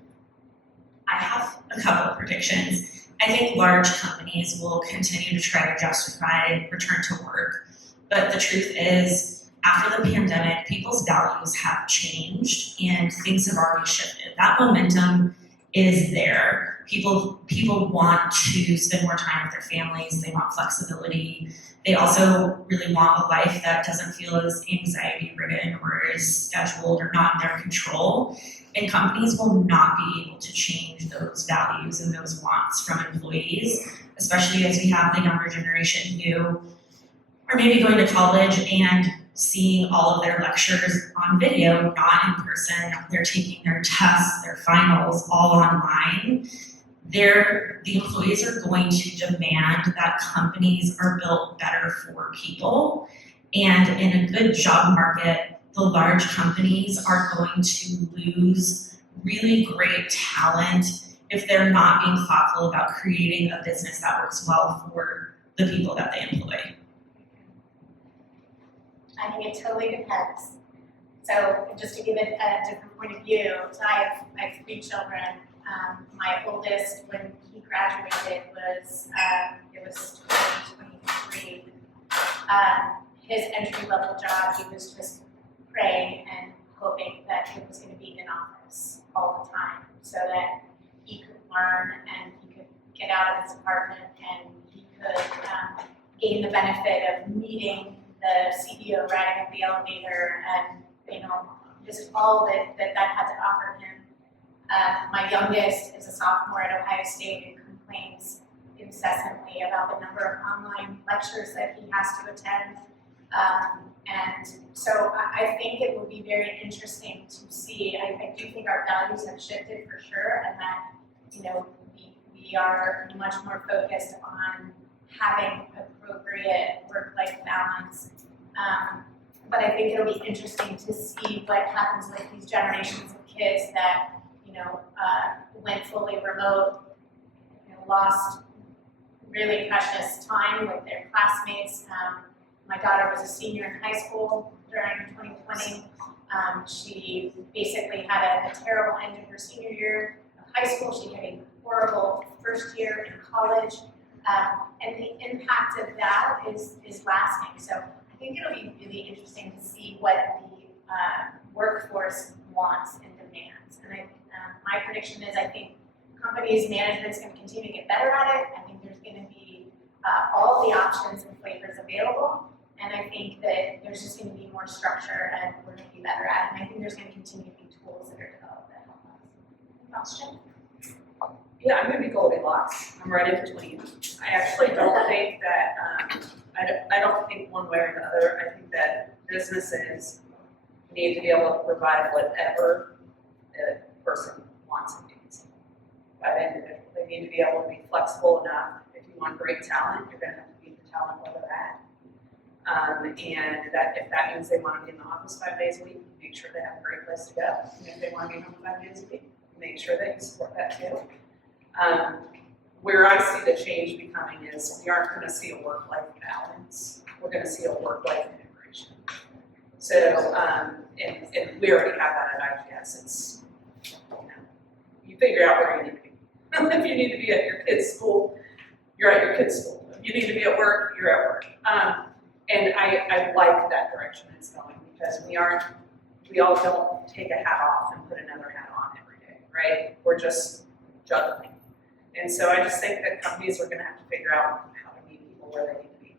I have a couple of predictions. I think large companies will continue to try to justify return to work, but the truth is, after the pandemic, people's values have changed and things have already shifted. That momentum is there. People want to spend more time with their families. They want flexibility. They also really want a life that doesn't feel as anxiety-ridden or is scheduled or not in their control. And companies will not be able to change those values and those wants from employees, especially as we have the younger generation who are maybe going to college and seeing all of their lectures on video, not in person. They're taking their tests, their finals, all online. The employees are going to demand that companies are built better for people. And in a good job market, the large companies are going to lose really great talent if they're not being thoughtful about creating a business that works well for the people that they employ. I think it totally depends. So just to give it a different point of view, so I have 3 children. My oldest, when he graduated, it was 2023. His entry-level job, he was just praying and hoping that he was going to be in office all the time so that he could learn and he could get out of his apartment and he could gain the benefit of meeting the CEO riding up the elevator and, just all that had to offer him. My youngest is a sophomore at Ohio State and complains incessantly about the number of online lectures that he has to attend. And so I think it will be very interesting to see. I do think our values have shifted for sure, and that we are much more focused on having appropriate work-life balance. But I think it'll be interesting to see what happens with these generations of kids that went fully remote, lost really precious time with their classmates. My daughter was a senior in high school during 2020. She basically had a terrible end of her senior year of high school. She had a horrible first year in college. And the impact of that is lasting. So I think it'll be really interesting to see what the workforce wants and demands. And my prediction is I think companies' management's going to continue to get better at it. I think there's going to be all the options and flavors available. And I think that there's just going to be more structure and we're going to be better at it. And I think there's going to continue to be tools that are developed that help us. Question? Yeah, I'm gonna be Goldilocks. I'm right in between. I actually don't think that, I don't think one way or the other. I think that businesses need to be able to provide whatever the person wants and needs. By the individual, they need to be able to be flexible enough. If you want great talent, you're gonna have to meet the talent where they're at. And that if that means they want to be in the office 5 days a week, make sure they have a great place to go. And if they want to be home 5 days a week, make sure that you support that too. Where I see the change becoming is we aren't going to see a work-life balance. We're going to see a work-life integration. So, and we already have that at IGS. It's, you figure out where you need to be. If you need to be at your kid's school, you're at your kid's school. If you need to be at work, you're at work. And I like that direction it's going because we all don't take a hat off and put another hat on every day, right? We're just juggling. And so I just think that companies are gonna have to figure out how to meet people where they need to be.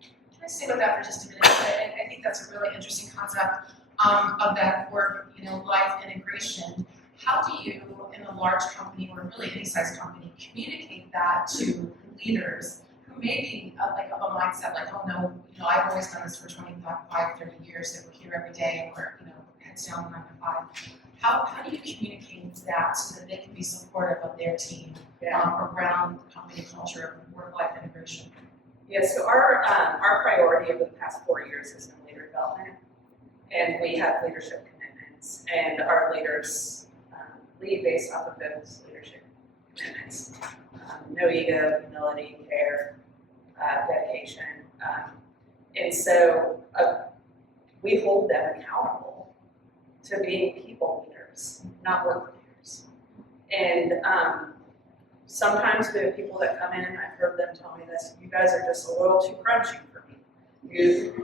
Can I stay with that for just a minute? I think that's a really interesting concept of that life integration. How do you, in a large company or really any size company, communicate that to leaders who may be of a mindset like, oh no, I've always done this for 25, 30 years, that we're here every day and we're, heads down 9 to 5. How do you communicate that so that they can be supportive of their team around company culture, work-life integration? Yeah, so our priority over the past 4 years has been leader development, and we have leadership commitments, and our leaders lead based off of those leadership commitments. No ego, humility, care, dedication, and so we hold them accountable to being people leaders, not work leaders. And sometimes we have people that come in, and I've heard them tell me this, you guys are just a little too crunchy for me.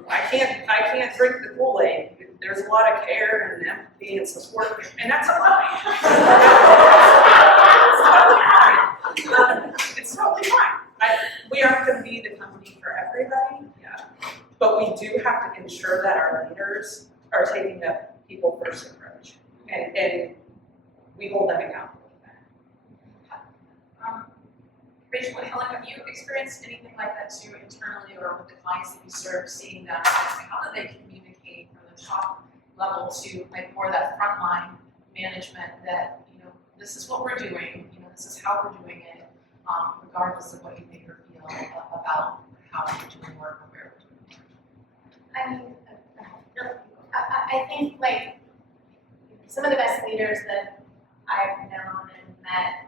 I can't drink the Kool-Aid. There's a lot of care and empathy and support, and that's a lie. It's totally fine. We aren't going to be the company for everybody, but we do have to ensure that our leaders are taking the people first approach, and we hold them accountable for that. Rachel and Helen, have you experienced anything like that too internally or with the clients that you serve, seeing them? How do they communicate from the top level to more that frontline management that, this is what we're doing, this is how we're doing it, regardless of what you think or feel about how we're doing work or where we're doing work? I think some of the best leaders that I've known and met,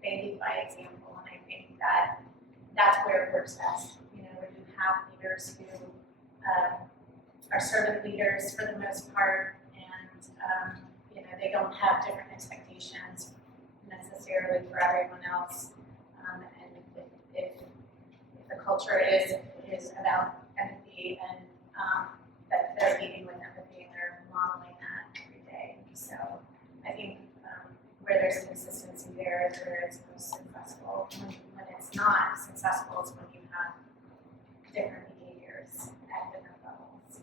they lead by example, and I think that that's where it works best. When you have leaders who are servant leaders for the most part, and they don't have different expectations necessarily for everyone else. And if the culture is about empathy, and that they're leading with empathy and they're modeling that every day. So I think where there's consistency there is where it's most successful. When it's not successful is when you have different behaviors at different levels.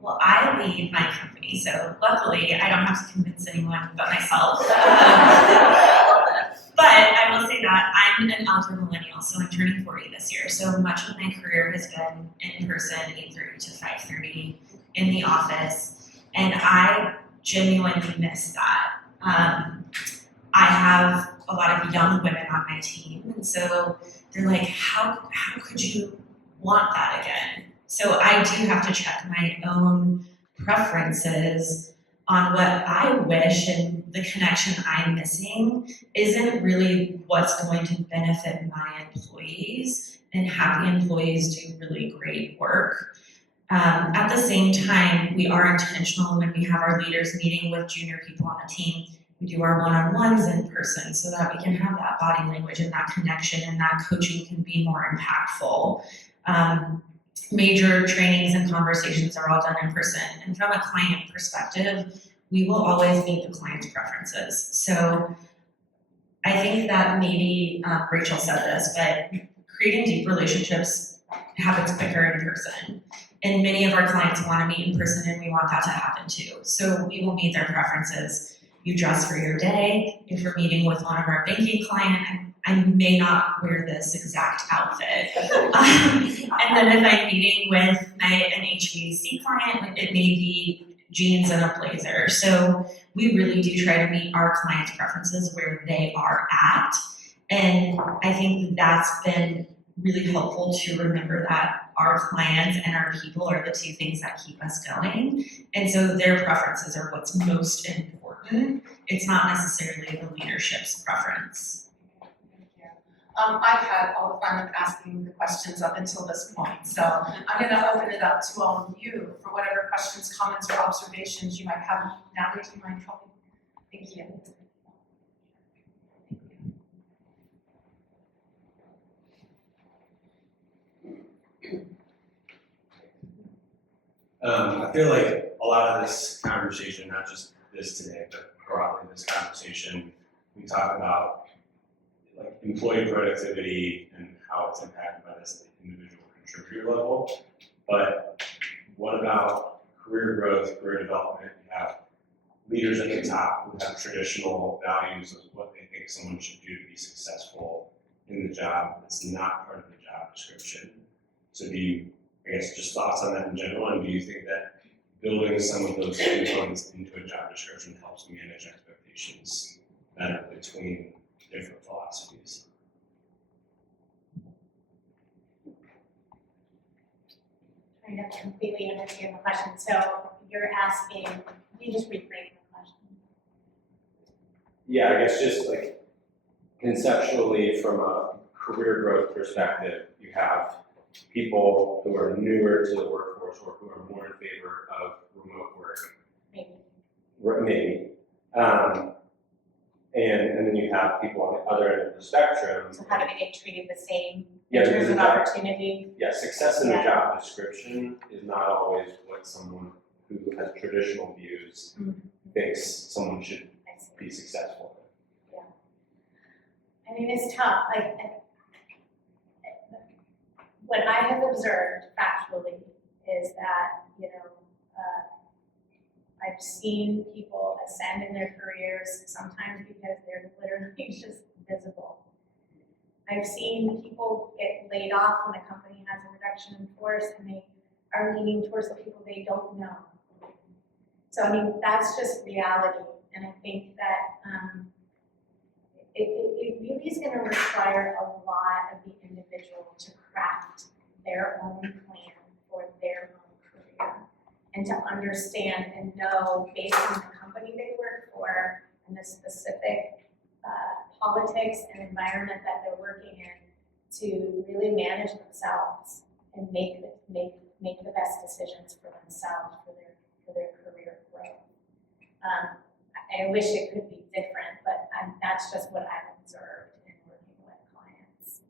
Well, I lead my company, so luckily I don't have to convince anyone but myself. But I will say that I'm an elder millennial, so I'm turning 40 this year. So much of my career has been in person, 8:30 to 5:30 in the office, and I genuinely miss that. I have a lot of young women on my team, and so they're like, how could you want that again? So I do have to check my own preferences on what I wish and the connection I'm missing isn't really what's going to benefit my employees, and happy employees do really great work. At the same time, we are intentional when we have our leaders meeting with junior people on the team. We do our one-on-ones in person so that we can have that body language and that connection, and that coaching can be more impactful. Major trainings and conversations are all done in person. And from a client perspective, we will always meet the client's preferences. So I think that maybe Rachel said this, but creating deep relationships happens quicker in person. And many of our clients want to meet in person, and we want that to happen too. So we will meet their preferences. You dress for your day. If we're meeting with one of our banking clients, I may not wear this exact outfit. And then if I'm meeting with an HVAC client, it may be jeans and a blazer. So we really do try to meet our clients' preferences where they are at. And I think that's been really helpful to remember that our clients and our people are the two things that keep us going. And so their preferences are what's most important. It's not necessarily the leadership's preference. I've had all the fun of asking the questions up until this point, so I'm going to open it up to all of you for whatever questions, comments, or observations you might have. Natalie, do you mind helping? Thank you. I feel like a lot of this conversation, not just this today, but broadly this conversation, we talk about like employee productivity and how it's impacted by this individual contributor level. But what about career growth, career development? You have leaders at the top who have traditional values of what they think someone should do to be successful in the job. It's not part of the job description. So do you, I guess, just thoughts on that in general, and do you think that building some of those components into a job description helps manage expectations better between different philosophies? Trying to completely understand the question. So you're asking, can you just reframe the question? Yeah, I guess just like conceptually from a career growth perspective, you have people who are newer to the workforce or who are more in favor of remote work. Maybe. And then you have people on the other end of the spectrum. So how do we get treated the same Yeah, in terms because of the job- opportunity? Yeah, success in the Yeah. job description is not always what someone who has traditional views thinks someone should I see. be successful. I mean, it's tough. What I have observed factually is that, I've seen people ascend in their careers sometimes because they're literally just visible. I've seen people get laid off when a company has a reduction in force and they are leaning towards the people they don't know. So, I mean, that's just reality. And I think that it really is going to require a lot of the individual to craft their own plan for their own career and to understand and know based on the company they work for and the specific politics and environment that they're working in to really manage themselves and make the best decisions for themselves for their career growth. I wish it could be different, but that's just what I've observed in working with clients.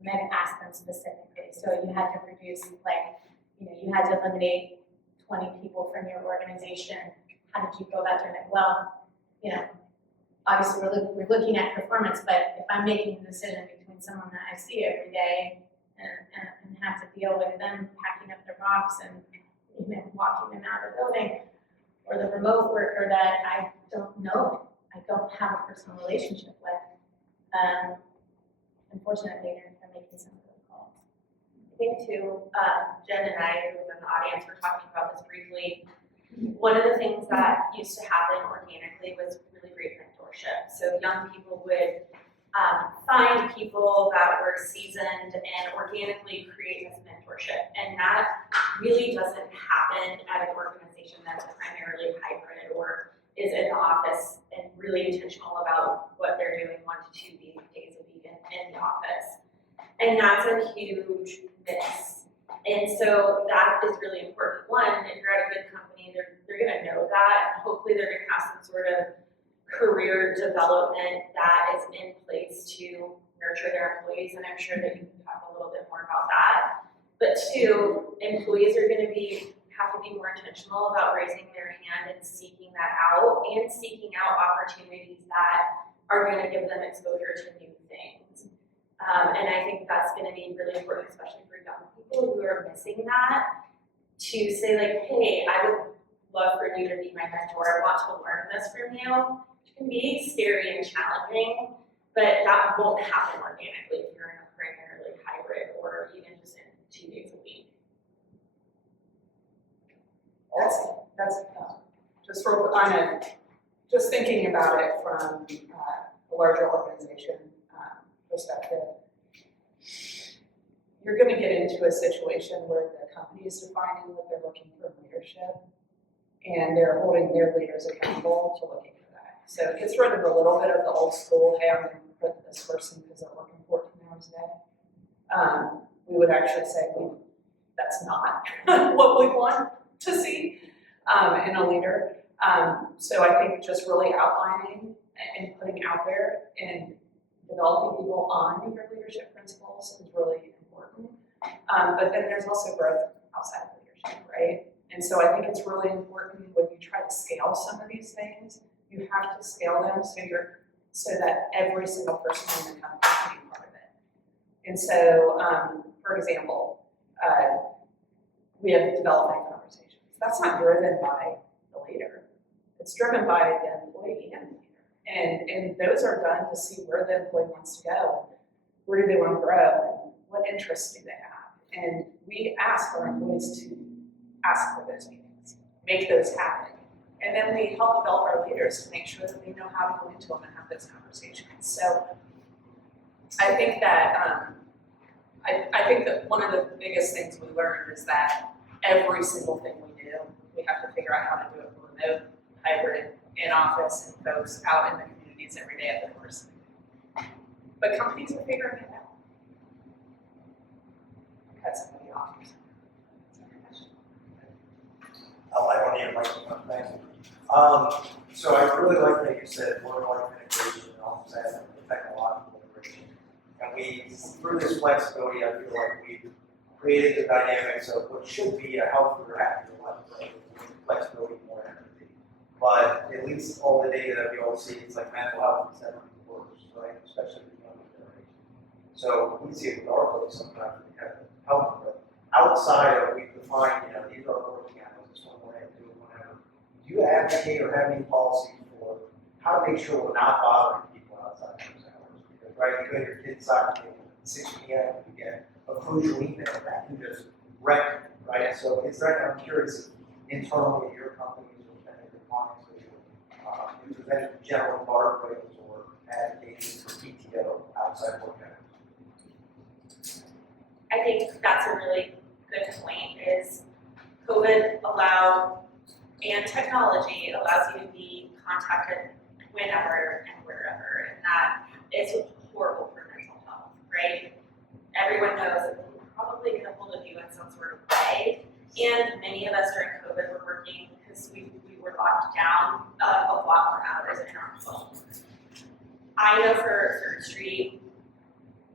And I've asked them specifically. So you had to reduce, you had to eliminate 20 people from your organization. How did you go about doing it? Well, obviously we're looking at performance, but if I'm making a decision between someone that I see every day and have to deal with them packing up their box and walking them out of the building, or the remote worker that I don't know, I don't have a personal relationship with, unfortunately, they're making some of those calls. I think too, Jen and I, who was in the audience, were talking about this briefly. One of the things that used to happen organically was really great mentorship. So young people would find people that were seasoned and organically create this mentorship. And that really doesn't happen at an organization that's primarily hybrid or is in the office and really intentional about what they're doing 1 to 2 days a week in the office. And that's a huge miss. And so that is really important. One, if you're at a good company, they're gonna know that, and hopefully they're gonna have some sort of career development that is in place to nurture their employees, and I'm sure that you can talk a little bit more about that. But two, employees are gonna have to be more intentional about raising their hand and seeking that out, and seeking out opportunities that are gonna give them exposure to new things. And I think that's gonna be really important, especially for young people who are missing that, to say like, hey, I would love for you to be my mentor, I want to learn this from you. It can be scary and challenging, but that won't happen organically if you're in a primarily hybrid or even just in 2 days a week. That's just real on a, just thinking about it from a larger organization perspective. You're going to get into a situation where the company is defining what they're looking for leadership, and they're holding their leaders accountable to looking for that. So it gets rid of a little bit of the old school, hey, I'm going to put this person because they're working 14 hours a day. We would actually say, well, that's not what we want to see in a leader. So I think just really outlining and putting out there and developing people on your leadership principles is really important. But then there's also growth outside of leadership, right? And so I think it's really important when you try to scale some of these things, you have to scale them so that every single person in the company can be part of it. And so, for example, we have development conversations. That's not driven by the leader. It's driven by the employee and the leader. And those are done to see where the employee wants to go, where do they want to grow, and what interests do they have. And we ask our employees to ask for those meetings, make those happen. And then we help develop our leaders to make sure that they know how to go into them and have those conversations. So I think that I think that one of the biggest things we learned is that every single thing we do, we have to figure out how to do it remote, hybrid, in office, and folks out in the communities every day at the course. But companies are figuring it out. Cut somebody off. I don't need a microphone, thank you. So I really like that you said work-life integration and also that technological integration. And we, through this flexibility, I feel like we've created the dynamics of what should be a healthier, happier life, right? With flexibility, more empathy. But at least all the data that we all see, it's like mental health is never worse, right? Especially with the younger generation. So we see it with our folks sometimes we have to help, but outside of we define, these are working hours, this one way, do it whenever. Do you advocate or have any policies for how to make sure we're not bothering people outside those hours? Because right, you go to your kid's soccer game at 6 p.m. you get a crucial email that can just wreck, right? So is there, I'm curious, internally at your companies or any of your clients, if there's any general guardrails or advocating for PTO outside work hours? I think that's a really good point, is COVID allowed, and technology allows you to be contacted whenever and wherever, and that is horrible for mental health, right? Everyone knows that we're probably going to hold of you in some sort of way, and many of us during COVID were working because we were locked down a lot more hours in our home. I know for Third Street,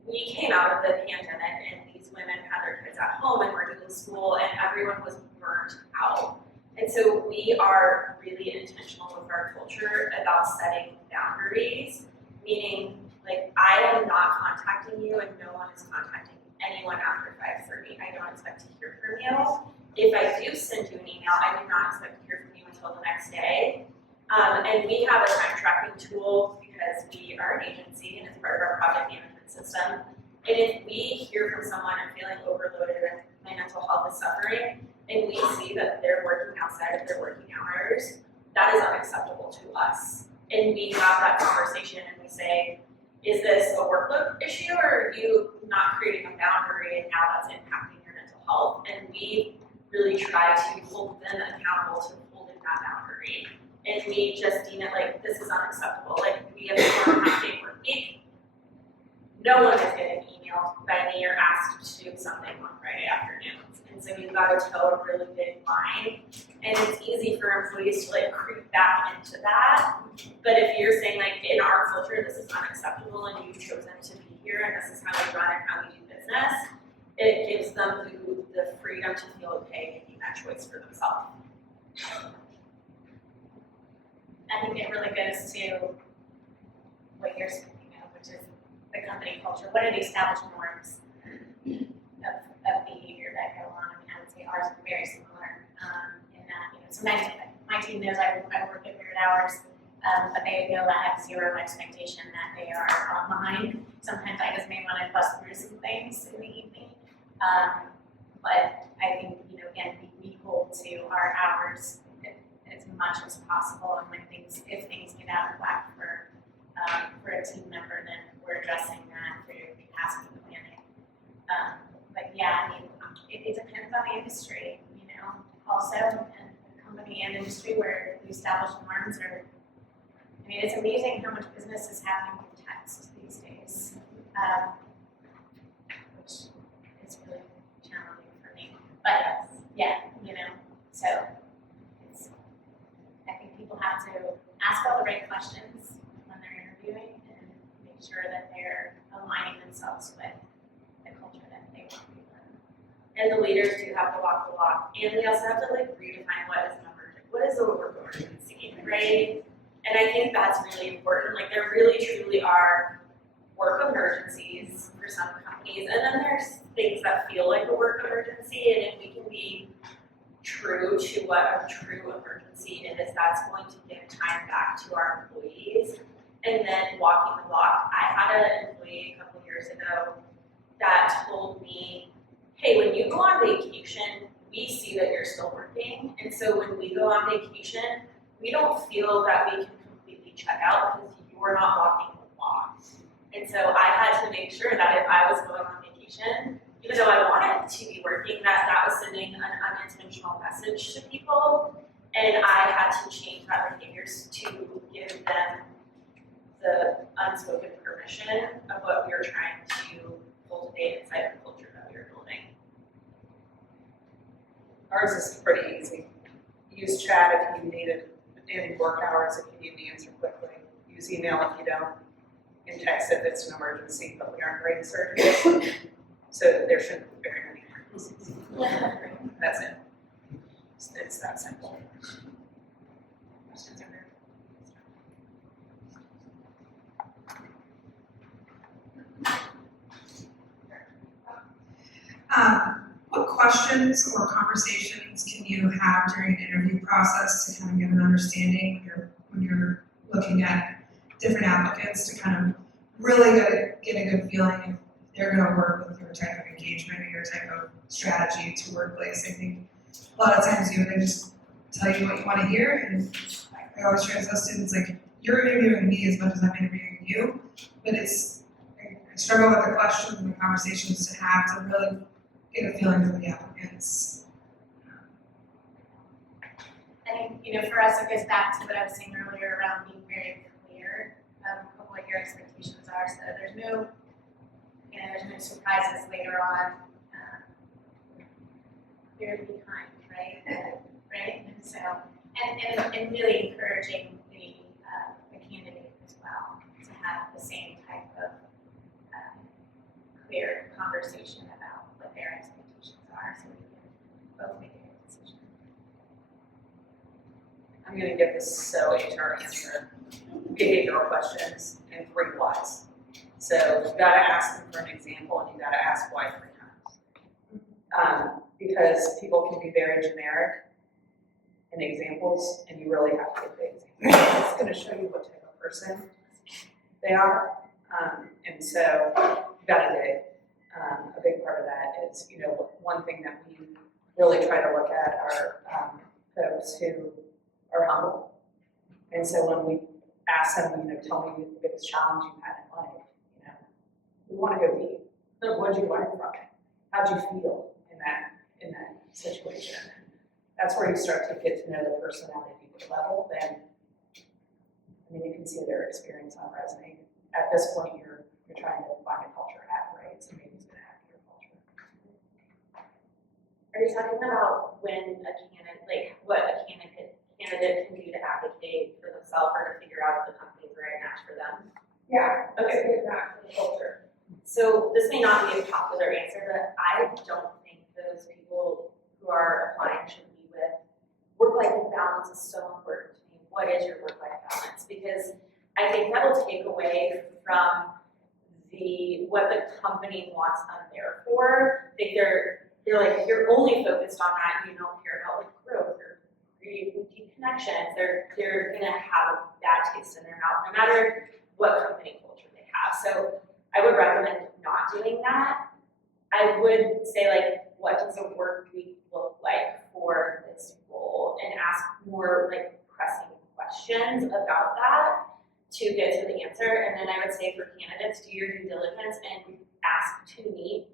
we came out of the pandemic and these women had their kids at home and were doing school, and everyone was burnt out. And so we are really intentional with our culture about setting boundaries, meaning like I am not contacting you and no one is contacting anyone after 5:30. I don't expect to hear from you. If I do send you an email, I do not expect to hear from you until the next day. And we have a time tracking tool because we are an agency and it's part of our project management system. And if we hear from someone and feeling overloaded and my mental health is suffering, and we see that they're working outside of their working hours, that is unacceptable to us. And we have that conversation and we say, is this a workload issue or are you not creating a boundary and now that's impacting your mental health? And we really try to hold them accountable to holding that boundary. and we just deem it like, this is unacceptable, like, we have a 4.5-day work week, no one is getting emailed by me or asked to do something on Friday afternoons. And so you've got to toe a really big line. And it's easy for employees to like creep back into that. But if you're saying like, in our culture, this is unacceptable and you've chosen to be here and this is how we run and how we do business, it gives them the freedom to feel okay making that choice for themselves. I think it really goes to what you're speaking of, which is the company culture. What are the established norms of behavior that go on? I mean, I would say ours are very similar in that, sometimes my team knows I work at weird hours, but they know I have zero expectation that they are behind. Sometimes I just may want to bust through some things in the evening. But I think, again, we hold to our hours as much as possible, and if things get out of whack for a team member, then we're addressing that through capacity planning. But yeah, I mean, it depends on the industry, also, and the company and industry where the established norms are. I mean, it's amazing how much business is happening through text these days, which is really challenging for me. But yeah, so I think people have to ask all the right questions when they're interviewing and make sure that they're aligning themselves with the culture that they want to be in. And the leaders do have to walk the walk. And we also have to like redefine what is a work emergency, right? And I think that's really important. Like there really truly are work emergencies for some companies. And then there's things that feel like a work emergency. And if we can be true to what a true emergency is, that's going to give time back to our employees. And then walking the walk. I had an employee a couple years ago that told me, hey, when you go on vacation, we see that you're still working. And so when we go on vacation, we don't feel that we can completely check out because you're not walking the walk. And so I had to make sure that if I was going on vacation, even though I wanted to be working, that was sending an unintentional message to people. And I had to change my behaviors to give them the unspoken permission of what we were trying to cultivate inside the culture that we were building. Ours is pretty easy. Use chat if you need it in work hours, if you need to answer quickly. Use email if you don't, and text if it's an emergency, but we aren't brain surgeons, so there shouldn't be very many emergencies. That's it. It's that simple. Questions are there? What questions or conversations can you have during the interview process to kind of get an understanding when you're looking at different applicants to kind of really get a good feeling if they're going to work with your type of engagement or your type of strategy to workplace? I think a lot of times they just tell you what you want to hear, and I always try to tell students, like, you're interviewing me as much as I'm interviewing you, but I struggle with the questions and the conversations to have to really get a feeling for the applicants. I think, for us, it goes back to what I was saying earlier around being very clear of what your expectations are, so there's no surprises later on. You're behind, right? Right? And so, and really encouraging the candidate as well to have the same type of clear conversation about what their expectations are, so we can both make a good decision. I'm going to give this so HR answer. Behavioral questions and 3 whys. So you've got to ask them for an example, and you've got to ask why 3 times. Because people can be very generic in examples, and you really have to get the example. It's going to show you what type of person they are. And so you've got to dig. A big part of that is, one thing that we really try to look at are folks who are humble. And so when we ask them, tell me the biggest challenge you've had in life, we want to go deep. What did you learn from it? How'd you feel in that situation? That's where you start to get to know the personality level. Then and then you can see their experience on resume. At this point, you're trying to find a culture hack, right? So maybe it's gonna hack your culture. Are you talking about when a candidate, like what a candidate can do to advocate for themselves or to figure out if the company's the right match for them? Yeah. Okay, culture. So this may not be a popular answer, but I don't think those people who are applying should be with work-life balance is so important to me. What is your work-life balance? Because I think that will take away from what the company wants them there for. Like they're like, you're only focused on that, you don't care about like growth or creating deep connections. They're gonna have a bad taste in their mouth, no matter what company culture they have. So I would recommend not doing that. I would say like, what does a work week look like for this role, and ask more like pressing questions about that to get to the answer. And then I would say for candidates, do your due diligence and ask to meet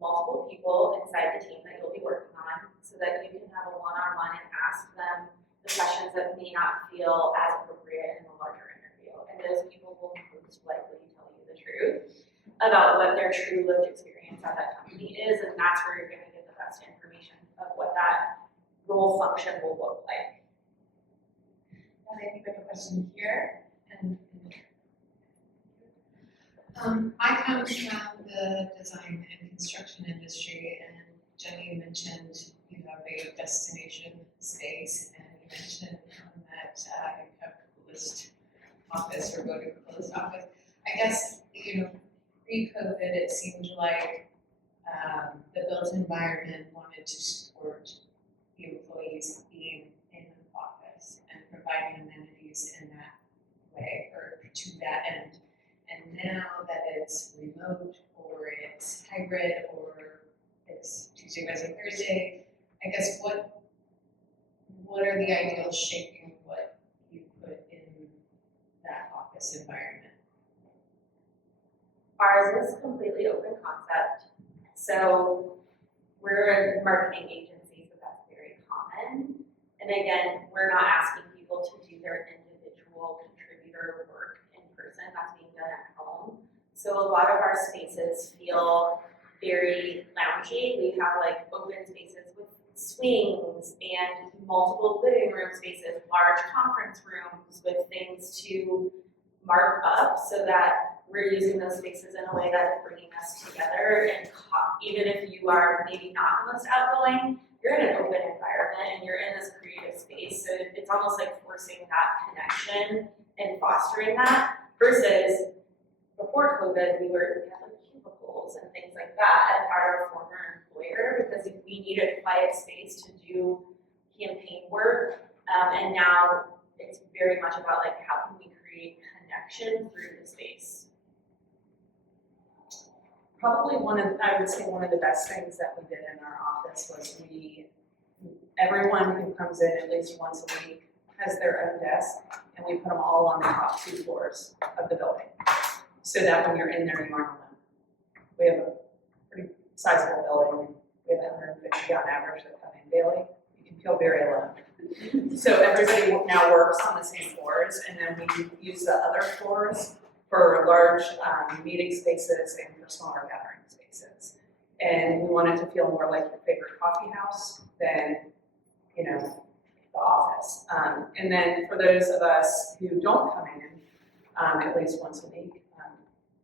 multiple people inside the team that you'll be working on, so that you can have a one-on-one and ask them the questions that may not feel as appropriate in a larger interview. And those people will most likely tell you the truth about what their true lived experience at that company is, and that's where you're gonna get the best information of what that role function will look like. And I think we have a question here, and I come from the design and construction industry, and Jenny mentioned you have a destination space, and you mentioned that you have coolest office or go to coolest office. I guess, pre-COVID, it seemed like the built environment wanted to support the employees being in the office and providing amenities in that way or to that end. And now that it's remote or it's hybrid or it's Tuesday, Wednesday, Thursday, I guess what are the ideals shaping what you put in that office environment? Ours is completely open concept. So we're a marketing agency, so that's very common. And again, we're not asking people to do their individual contributor work in person. That's being done at home. So a lot of our spaces feel very loungy. We have like open spaces with swings and multiple living room spaces, large conference rooms with things to mark up, so that we're using those spaces in a way that is bringing us together. And even if you are maybe not the most outgoing, you're in an open environment and you're in this creative space. So it's almost like forcing that connection and fostering that, versus before COVID, we had like cubicles and things like that at our former employer, because we needed quiet space to do campaign work. And now it's very much about like, how can we create connection through the space? Probably I would say one of the best things that we did in our office was everyone who comes in at least once a week has their own desk, and we put them all on the top 2 floors of the building, so that when you're in there, you aren't alone. We have a pretty sizable building. We have 150 on average that come in daily. You can feel very alone. So everybody now works on the same floors, and then we use the other floors for large meeting spaces and for smaller gathering spaces. And we want it to feel more like your favorite coffee house than, the office. And then for those of us who don't come in at least once a week,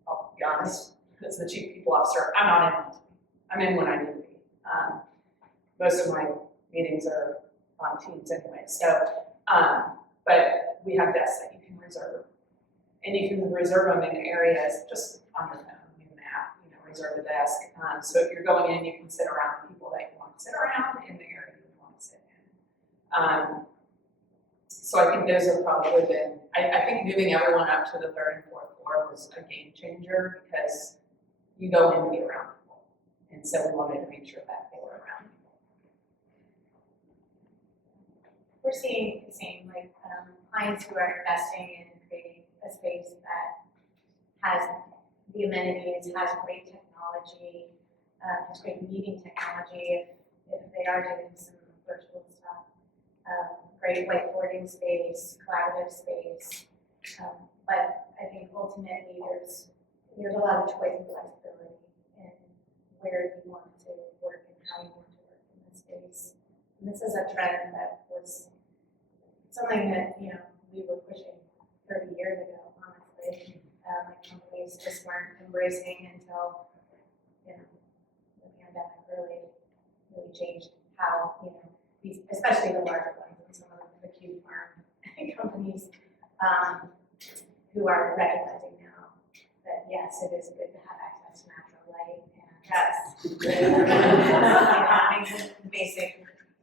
I'll be honest, as the chief people officer, I'm not in once a week. I'm in when I need to be. Most of my meetings are on Teams anyway. So, but we have desks that you can reserve. And you can reserve them in areas just on your phone, in an app, reserve a desk. So if you're going in, you can sit around the people that you want to sit around in the area you want to sit in. So I think those have probably been, I think moving everyone up to the 3rd and 4th floor was a game changer, because you go in to be around people. And so we wanted to make sure that they were around people. We're seeing the same, like clients who are investing in creating a space that has the amenities, has great technology, has great meeting technology, if they are doing some virtual stuff. Great whiteboarding space, collaborative space, But I think ultimately there's a lot of choice and flexibility in where you want to work and how you want to work in this space. And this is a trend that was something that, you know, we were pushing 30 years ago, honestly. Like companies just weren't embracing until, you know, the pandemic really changed how, you know, these, especially the larger ones and some of the cute farm companies, who are recognizing now that yes, it is good to have access to natural light and basic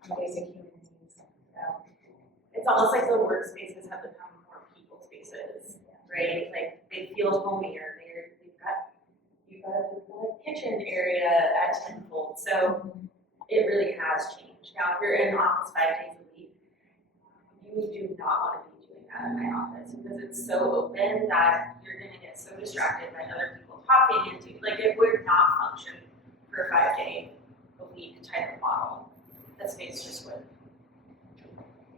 human needs. So It's almost like the workspaces have become more people spaces, right? Like they feel homier. You've got a beautiful kitchen area at Tenfold. So it really has changed. Now, if you're in the office 5 days a week, you do not want to be doing that in my office because it's so open that you're going to get so distracted by other people talking and like it would not function for a 5-day a week type of model. That space just wouldn't.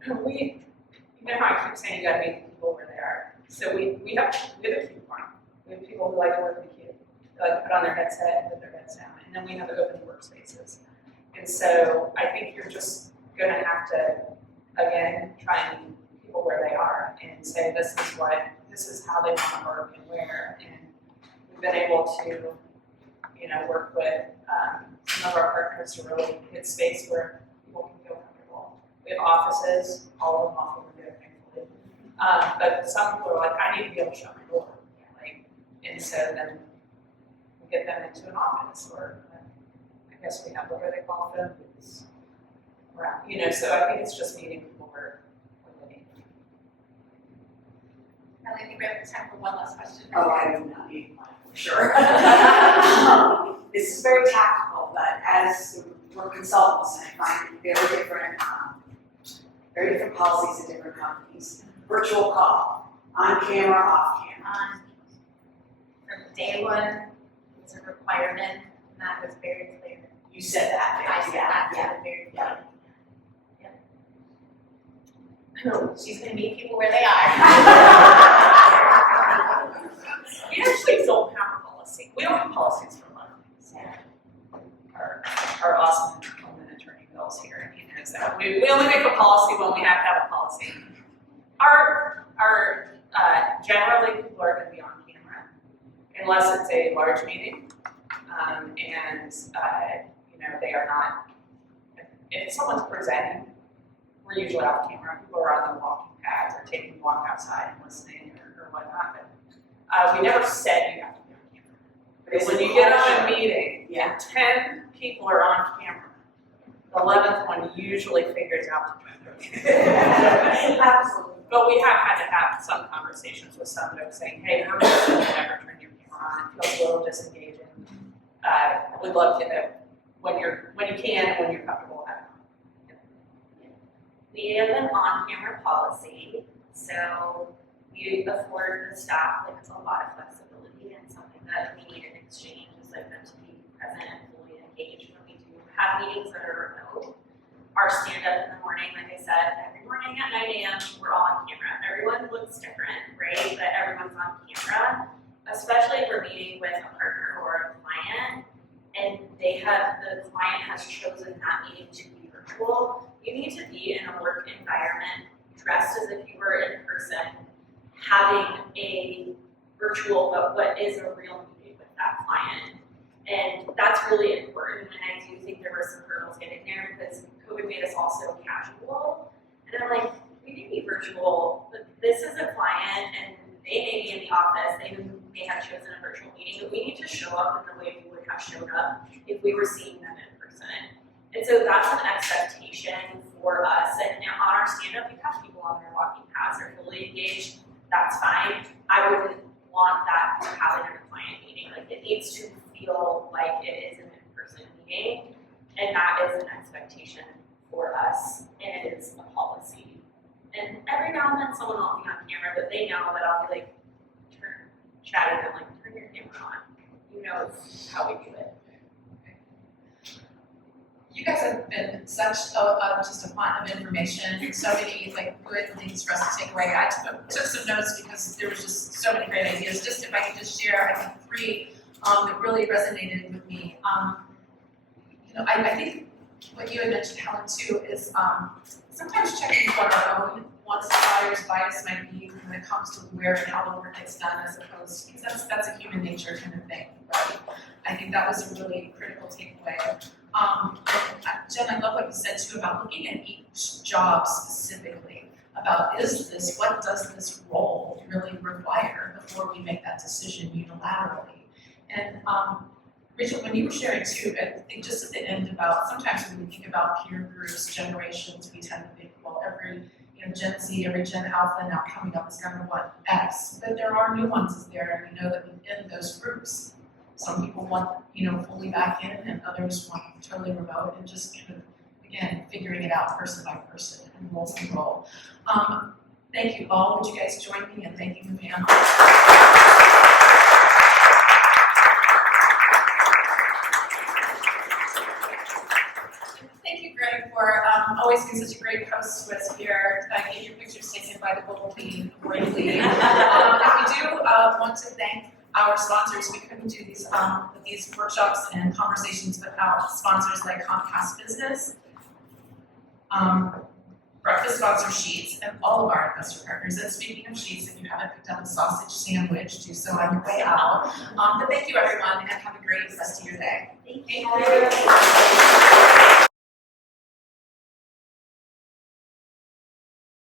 You know how I keep saying you gotta meet people where they are. So we have a cube farm. We have people who like to work in the cube. They like to put on their headset and put their heads down. And then we have the open workspaces. And so I think you're just gonna have to, again, try and meet people where they are and say this is how they wanna work and where. And we've been able to, you know, work with some of our partners to really get space where people can feel comfortable. We have offices, all of them off the window, thankfully. But some people are like, I need to be able to shut my door. Like, and so then we get them into an office or I guess we have what they call them. You know, so I think it's just meeting people where they need. I think we have time for one last question. Oh, I do not need one, for sure. This is very tactical, but as we're consultants, I find very different policies in different companies. Virtual call, on camera, off camera. From day one, it was a requirement, and that was very clear. You said that, I said that yeah, from the very yeah. beginning. She's gonna meet people where they are. We actually don't have a policy. We don't have policies for a lot of things. Our awesome woman attorney Bill's here, and he knows that. We only make a policy when we have to have a policy. Generally people are going to be on camera unless it's a large meeting, and you know they are not. If someone's presenting, we're usually off camera. People are on the walking paths or taking a walk outside and listening or whatnot. But we never said you have to be on camera. Because when you get on a meeting, Yeah. 10 people are on camera. The 11th one usually figures out to join. Absolutely. But we have had to have some conversations with some folks saying, hey, we're just going to never turn your camera on. It feels a little disengaging. We'd love to know when you can and when you're comfortable having it. We have an on-camera policy, so we afford the staff like a lot of flexibility and something that we need in exchange is like them to be present and fully engaged when we do have meetings that are remote. Our stand-up in the morning, like I said, every morning at 9 a.m. we're all on camera. Everyone looks different, right? But everyone's on camera, especially if we're meeting with a partner or a client, and the client has chosen that meeting to be virtual. You need to be in a work environment dressed as if you were in person, having a virtual, but what is a real meeting with that client. And that's really important, and I do think there were some hurdles getting there because COVID made us all so casual. And I'm like, we can be virtual, but this is a client and they may be in the office, they may have chosen a virtual meeting, but we need to show up in the way we would have showed up if we were seeing them in person. And so that's an expectation for us. And on our stand-up, we have people on their walking paths, they're fully engaged, that's fine. I wouldn't want that to happen in a client meeting. Like it needs to feel like it is an in-person meeting, and that is an expectation for us, and it is a policy. And every now and then someone will be on camera, but they know that I'll be like, chatting them, like, turn your camera on. You know how we do it. You guys have been such just a font of information, so many like good things for us to take away. I took some notes because there was just so many great ideas. Just if I could just share, I think 3 that really resonated with me. I think what you had mentioned, Helen, too, is sometimes checking what our own wants, desires, bias might be when it comes to where and how the work gets done, as opposed, because that's a human nature kind of thing, right? I think that was a really critical takeaway. And Jen, I love what you said too about looking at each job specifically, about what does this role really require before we make that decision unilaterally. And Rachel, when you were sharing too, I think just at the end about sometimes when we think about peer groups, generations, we tend to think, well, every Gen Z, every Gen Alpha now coming up is going to want X, but there are nuances there, and we know that within those groups, some people want fully back in, and others want totally remote, and just kind of again figuring it out person by person and role by role. Thank you all. Would you guys join me in thanking the panel? Thank you, Greg, for always being such a great host to us here. Getting your pictures taken by the Bumblebee bravely. And we do want to thank our sponsors. We couldn't do these workshops and conversations without sponsors like Comcast Business, breakfast sponsor Sheets, and all of our investor partners. And speaking of Sheets, if you haven't picked up a sausage sandwich, do so on your way out. But thank you, everyone, and have a great rest of your day. Thank you.